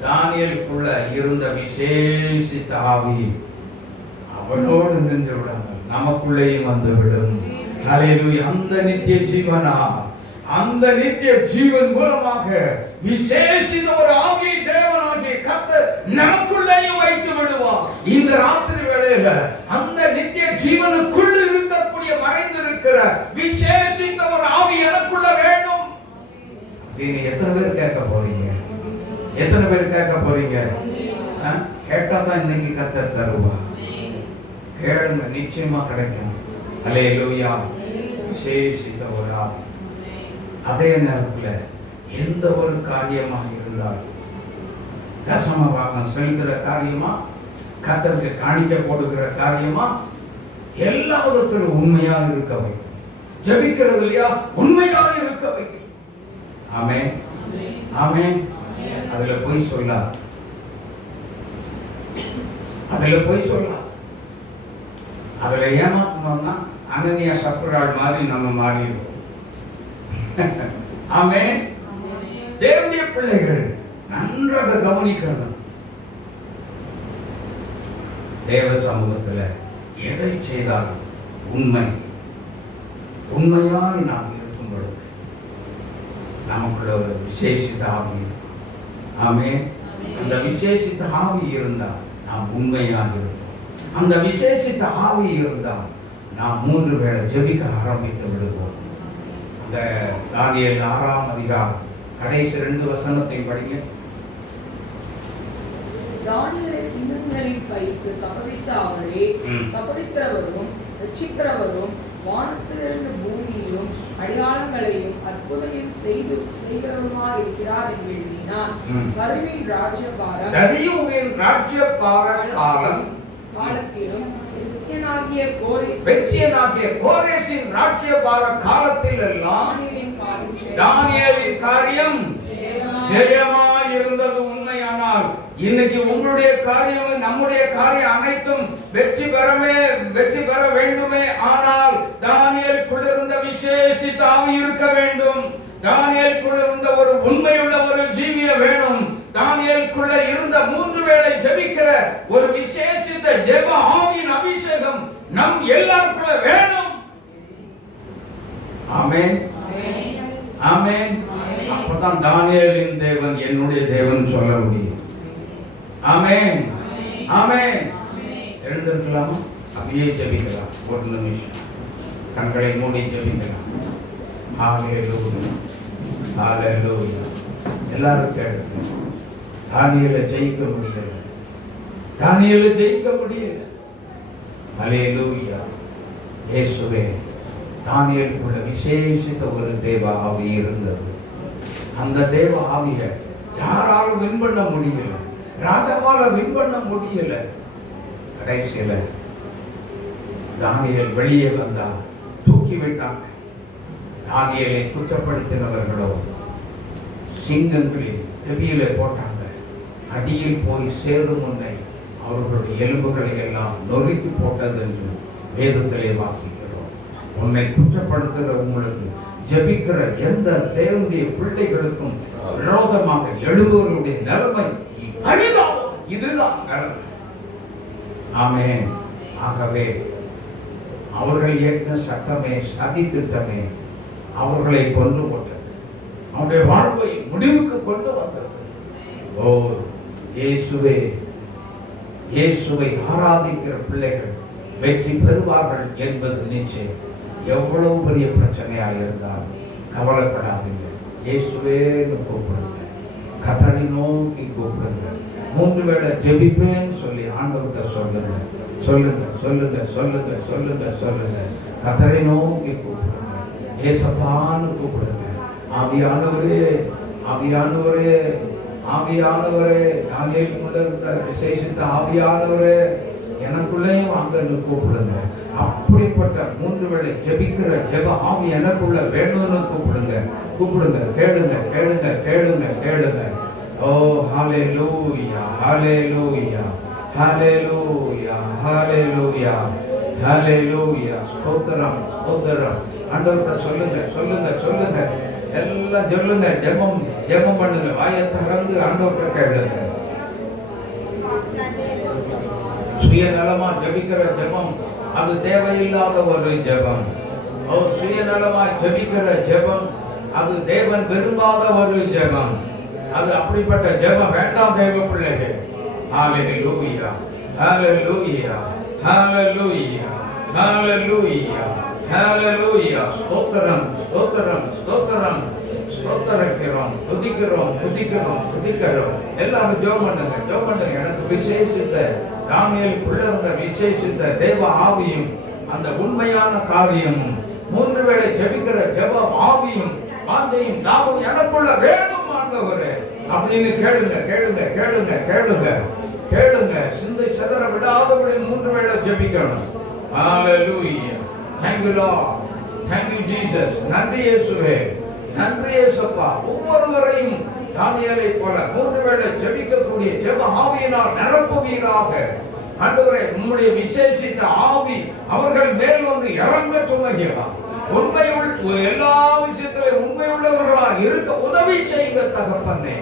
தானியேலுக்குள்ள இருந்த விசேஷித்த ஆவி அவனோடு நின்று விடாமல் நமக்குள்ளேயும் வந்துவிடும். ஹல்லேலூயா. அந்த நித்திய ஜீவனா, அந்த நித்திய ஜீவன் மூலமாக விசேஷித்த ஒரு ஆவியை தேவனாகிய கர்த்தர் நமக்குள்ளேயும் வைத்து விடுவார். இந்த ராத்திரி வேளையில அந்த நித்திய ஜீவனுக்குள்ள இருக்கக்கூடிய மறைந்திருக்கிற விசேஷித்த ஒரு ஆவி எனக்குள்ள வேண்டும். நீங்க எத்தனை பேர் கேட்க போறீங்க? எத்தனை பேர் கேட்க போறீங்க? கேட்டா தான் இன்னைக்கு கர்த்தர் தருவா. கேளுங்க, நிச்சயமா கிடைக்கும். ஹல்லேலூயா. விசேஷித்த ஒரு ஆவி. அதே நேரத்தில் எந்த ஒரு காரியமாக இருந்தால், தசம பாகம் செலுத்துற காரியமா, கர்த்தருக்கு காணிக்கை போடுகிற காரியமா, எல்லா விதத்திலும் உண்மையாக இருக்க வைக்கும். ஜெபிக்கிறது இல்லையா, உண்மையாக இருக்க வைக்கும். ஆமென், ஆமென். அதுல போய் சொல்ல, அதுல போய் சொல்ல, அதுல ஏமாத்தணும்னா அனனியா சப்புராள் மாதிரி நம்ம மாறிடுவோம். ஆமென். தேவனுடைய பிள்ளைகள் நன்றாக கவனிக்கணும். தேவ சமூகத்தில் எதை செய்தாலும் உண்மையாய் நாம் இருக்கும் பொழுது நமக்குள்ள ஒரு விசேஷித்த ஆவி இருக்கும். ஆமென். அந்த விசேஷித்த ஆவி இருந்தால் நாம் உண்மையாக இருப்போம். அந்த விசேஷித்த ஆவி இருந்தால் நாம் 3 வேளை ஜெபிக்க ஆரம்பித்து விடுவோம். அந்த தானியேல் 6ஆம் அதிகாரம் கடைசி 2 வசனத்தை படிங்க. தானியேலை சிங்கங்களின் கைக்கு தப்புவித்த அவரே, தப்புவிக்கிறவரும் ரட்சிக்கிறவரும் வானத்திலிருந்து பூமியிலும் அடையாளங்களையும் அற்புதங்களையும் செய்கிறவருமாய் இருக்கிறார் என்று எழுதினான். கருவின் ராஜ்யபாரம் தரியுவின் ராஜ்யபார காலத்திலும் பெச்சியனாகிய கோரேசின் ராஜ்யபார காலத்தில் எல்லாம் தானியேலின் காரியம் ஜெயமாய் இருந்தது உண்மையானால், இன்னைக்கு உங்களுடைய காரியம், நம்முடைய காரியம் அனைத்தும் வெற்றி பெற வேண்டுமே. ஆனால் தானியேலுக்குள்ள இருந்த விசேஷித்த ஆவி இருக்க வேண்டும். தானியேலுக்குள்ள இருந்த ஒரு உண்மையுள்ள ஒரு ஜீவிய வேணும். தானியேலுக்குள்ள இருந்த 3 வேளை ஜெபிக்கிற ஒரு விசேஷித்த ஜெப ஆவியின் அபிஷேகம் நம் எல்லாருக்குள்ள வேணும். ஆமென், ஆமென். அப்பதான் தானியேலின் தேவன் என்னுடைய தேவன் சொல்ல முடியும். ஆமென், ஆமென். எழுந்திருக்கலாமா? அப்படியே ஜெபிக்கலாம். ஒரு நிமிஷம் கண்களை மூடி ஜெபிக்கலாம். ஹல்லேலூயா, ஹல்லேலூயா. எல்லாரும் கேட்கணும். தானியேலை ஜெயிக்க முடியல, தானியேலை ஜெயிக்க முடியல. ஹல்லேலூயா. இயேசுவே, தானியேலுக்குள்ள விசேஷித்த ஒரு தேவ ஆவி இருந்தது. அந்த தேவ ஆவியை யாராலும் வின் பண்ண முடியல, ராஜாவால வின் பண்ண முடியல. கடைசியில தானியேல் வெளியே வந்தா தூக்கி விட்டாங்க. தானியேலை குற்றப்படுத்தினவர்களோ சிங்கங்களில் செவியிலே போட்டாங்க. அடியில் போய் சேரும் முன்னை அவர்களுடைய எலும்புகளை எல்லாம் நொறுக்கி போட்டது என்று வேதத்திலே வாசிக்கிறோம். உன்னை குற்றப்படுத்துகிற உங்களுக்கு, ஜெபிக்கிற எந்த தேவனுடைய பிள்ளைகளுக்கும் விரோதமாக எழுபவர்களுடைய நிலைமை பரிதாபம். இதுதான் நிலைமை. ஆமென். ஆகவே அவர்கள் ஏற்ற சட்டமே, சதி திட்டமே அவர்களை கொண்டு போட்டது, அவருடைய வாழ்வை முடிவுக்கு கொண்டு வந்தது. ஓ இயேசுவே, இயேசுவை ஆராதிக்கிற பிள்ளைகள் வெற்றி பெறுவார்கள் என்பது நிச்சயம். எவ்வளவு பெரிய பிரச்சனையாக இருந்தாலும் கவலைப்படாதீங்க. இயேசுவேன்னு கூப்பிடுங்க, கர்த்தரை நோக்கி கூப்பிடுங்க. 3 வேளை ஜெபிப்பேன்னு சொல்லி ஆண்டவர்கிட்ட சொல்லுங்க, சொல்லுங்க சொல்லுங்க சொல்லுங்க சொல்லுங்க சொல்லுங்க. கர்த்தரை நோக்கி கூப்பிடுங்க, ஏசப்பான்னு கூப்பிடுங்க. ஆவியானவரே ஆவியானவரே ஆவியானவரே, தானியேலுக்குள்ள இருந்த விசேஷித்த ஆவியானவரே எனக்குள்ளேயும் வாங்கன்னு கூப்பிடுங்க. அப்படிப்பட்ட 3 வேளை ஜெபிக்கிற ஜெப ஆவி எனக்குள்ள வேணும்னு கூப்பிடுங்க, கூப்பிடுங்க. கேளுங்க கேளுங்க கேளுங்க கேளுங்க. ஓ ஹalleluya ஹalleluya ஹalleluya ஹalleluya ஹalleluya. ஸ்தோத்திரம் ஸ்தோத்திரம். ஆண்டவர்கிட்ட சொல்லுங்க சொல்லுங்க சொல்லுங்க, எல்லாம் சொல்லுங்க. ஜெபம் ஜெபம் பண்ணுங்க, வாயை திறந்து ஆண்டவர்கிட்ட கேளுங்க. சுயநலமா ஜெபிக்கிற ஜெபம் அது தேவையில்லாத ஒரு ஜெபம். சுயநலமா ஜெபிக்கிற ஜெபம் அது தேவன் விரும்பாத ஒரு ஜெபம். அது அப்படிப்பட்ட ஜெபம் வேண்டாம் தேவ பிள்ளைகள். ஹalleluya ஹalleluya ஹalleluya ஹalleluya ஹalleluya. ஸ்தோத்திரம் ஸ்தோத்திரம் ஸ்தோத்திரம் ஸ்தோத்திரிக்கிறோம், துதிக்கிறோம் துதிக்கிறோம் துதிக்கிறோம். எல்லாரும் ஜெபம் பண்ணுங்க ஜெபம் பண்ணுங்க. எனக்கு விசேஷித்த தானியேலுக்குள்ள இருந்த விசேஷித்த தேவ ஆவியும் அந்த உண்மையான காரியமும் 3 வேளை ஜெபிக்கிற ஜெப ஆவியும் வாஞ்சையும் தாவும் எனக்குள்ள வேணும் ஆண்டவரே அப்படின்னு கேளுங்க கேளுங்க கேளுங்க கேளுங்க கேளுங்க. சிந்தை சிதற விடாதபடி 3 வேளை ஜெபிக்கணும். ஹalleluya. Thank you Lord. Thank you Jesus. நன்றி இயேசுவே, நன்றி இயேசப்பா. ஒவ்வொருவரையும் தானியேலை போல 3 வேளை ஜெபிக்கக்கூடிய ஜெப ஆவியினால் நிரப்புவீராக. ஆண்டவரே, உம்முடைய விசேஷித்த ஆவி அவர்கள் மேல் வந்து இறங்க துணைகிறா. எல்லா விஷயத்திலும் உண்மை உள்ளவர்களாக இருக்க உதவி செய்யுங்க தகப்பனே.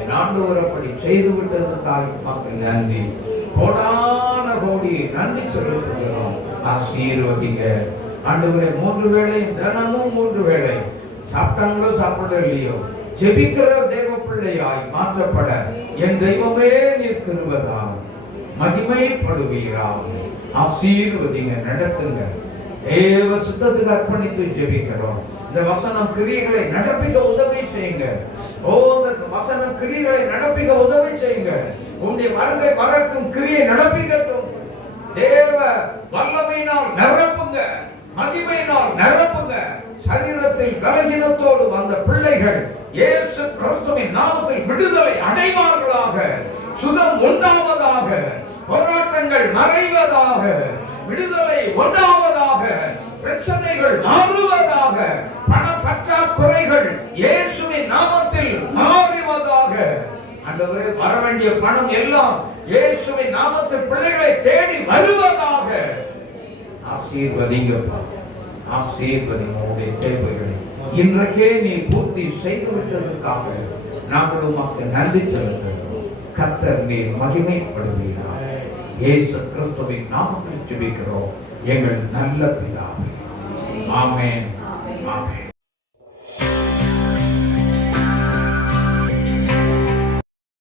என் ஆண்டவர் அப்படி செய்து விட்டதற்காக மக்கள் நன்றி, கோடான கோடி நன்றி செலுத்துகிறோம். ஆசீர்வதிங்க ஆண்டவரே. 3 வேளை தினமும் 3 வேளை சாப்பிட்டாங்களோ சாப்பிடலையோ ஜெபிக்கிற தேவ பிள்ளையாய் மாற்றப்பட என் தெய்வமே நீர் கிருபையால் மகிமைப்படுவீராக. ஆசீர்வதிங்க, நடத்துங்க. தேவ சுத்தத்துக்கு அர்ப்பணித்து ஜெபிக்கிறோம். இந்த வசனம் கிரியைகளை நடப்பிக்க உதவி செய்யுங்க. இந்த வசனம் கிரியைகளை நடப்பிக்க உதவி செய்யுங்க. உங்களுடைய வருகை வரக்கும் கிரியை நடப்பிக்கட்டும். தேவ வல்லமையினால் நிரப்புங்க, மகிமையினால் நிரப்புங்க. சரீரத்தில் கலகினத்தோடு வந்த பிள்ளைகள் இயேசு கிறிஸ்துவின் நாமத்தில் விடுதலை அடைவார்களாக. சுகம் உண்டாவதாக, போராட்டங்கள் மறைவதாக, விடுதலை உண்டாவதாக, பிரச்சனைகள் மாறுவதாக, பண பற்றாக்குறைகள் இயேசுவின் நாமத்தில் மாறுவதாக. ஆண்டவரே, வர வேண்டிய பணம் எல்லாம் இயேசுவின் நாமத்தில் பிள்ளைகளை தேடி வருவதாக. ஆசீர்வதிங்கப்பா, ஆசீர்வதிங்க. உங்களுடைய தேவைகளை இன்றைக்கே நீ பூர்த்தி செய்து விட்டதற்காக நாங்கள் உமக்கு நன்றி செலுத்துகிறோம். கர்த்தர் நீர் மகிமைப்படுவீராக. இயேசு கிறிஸ்துவின் நாமத்தில் ஜெபிக்கிறோம் எங்கள் நல்ல பிதாவே. ஆமென்.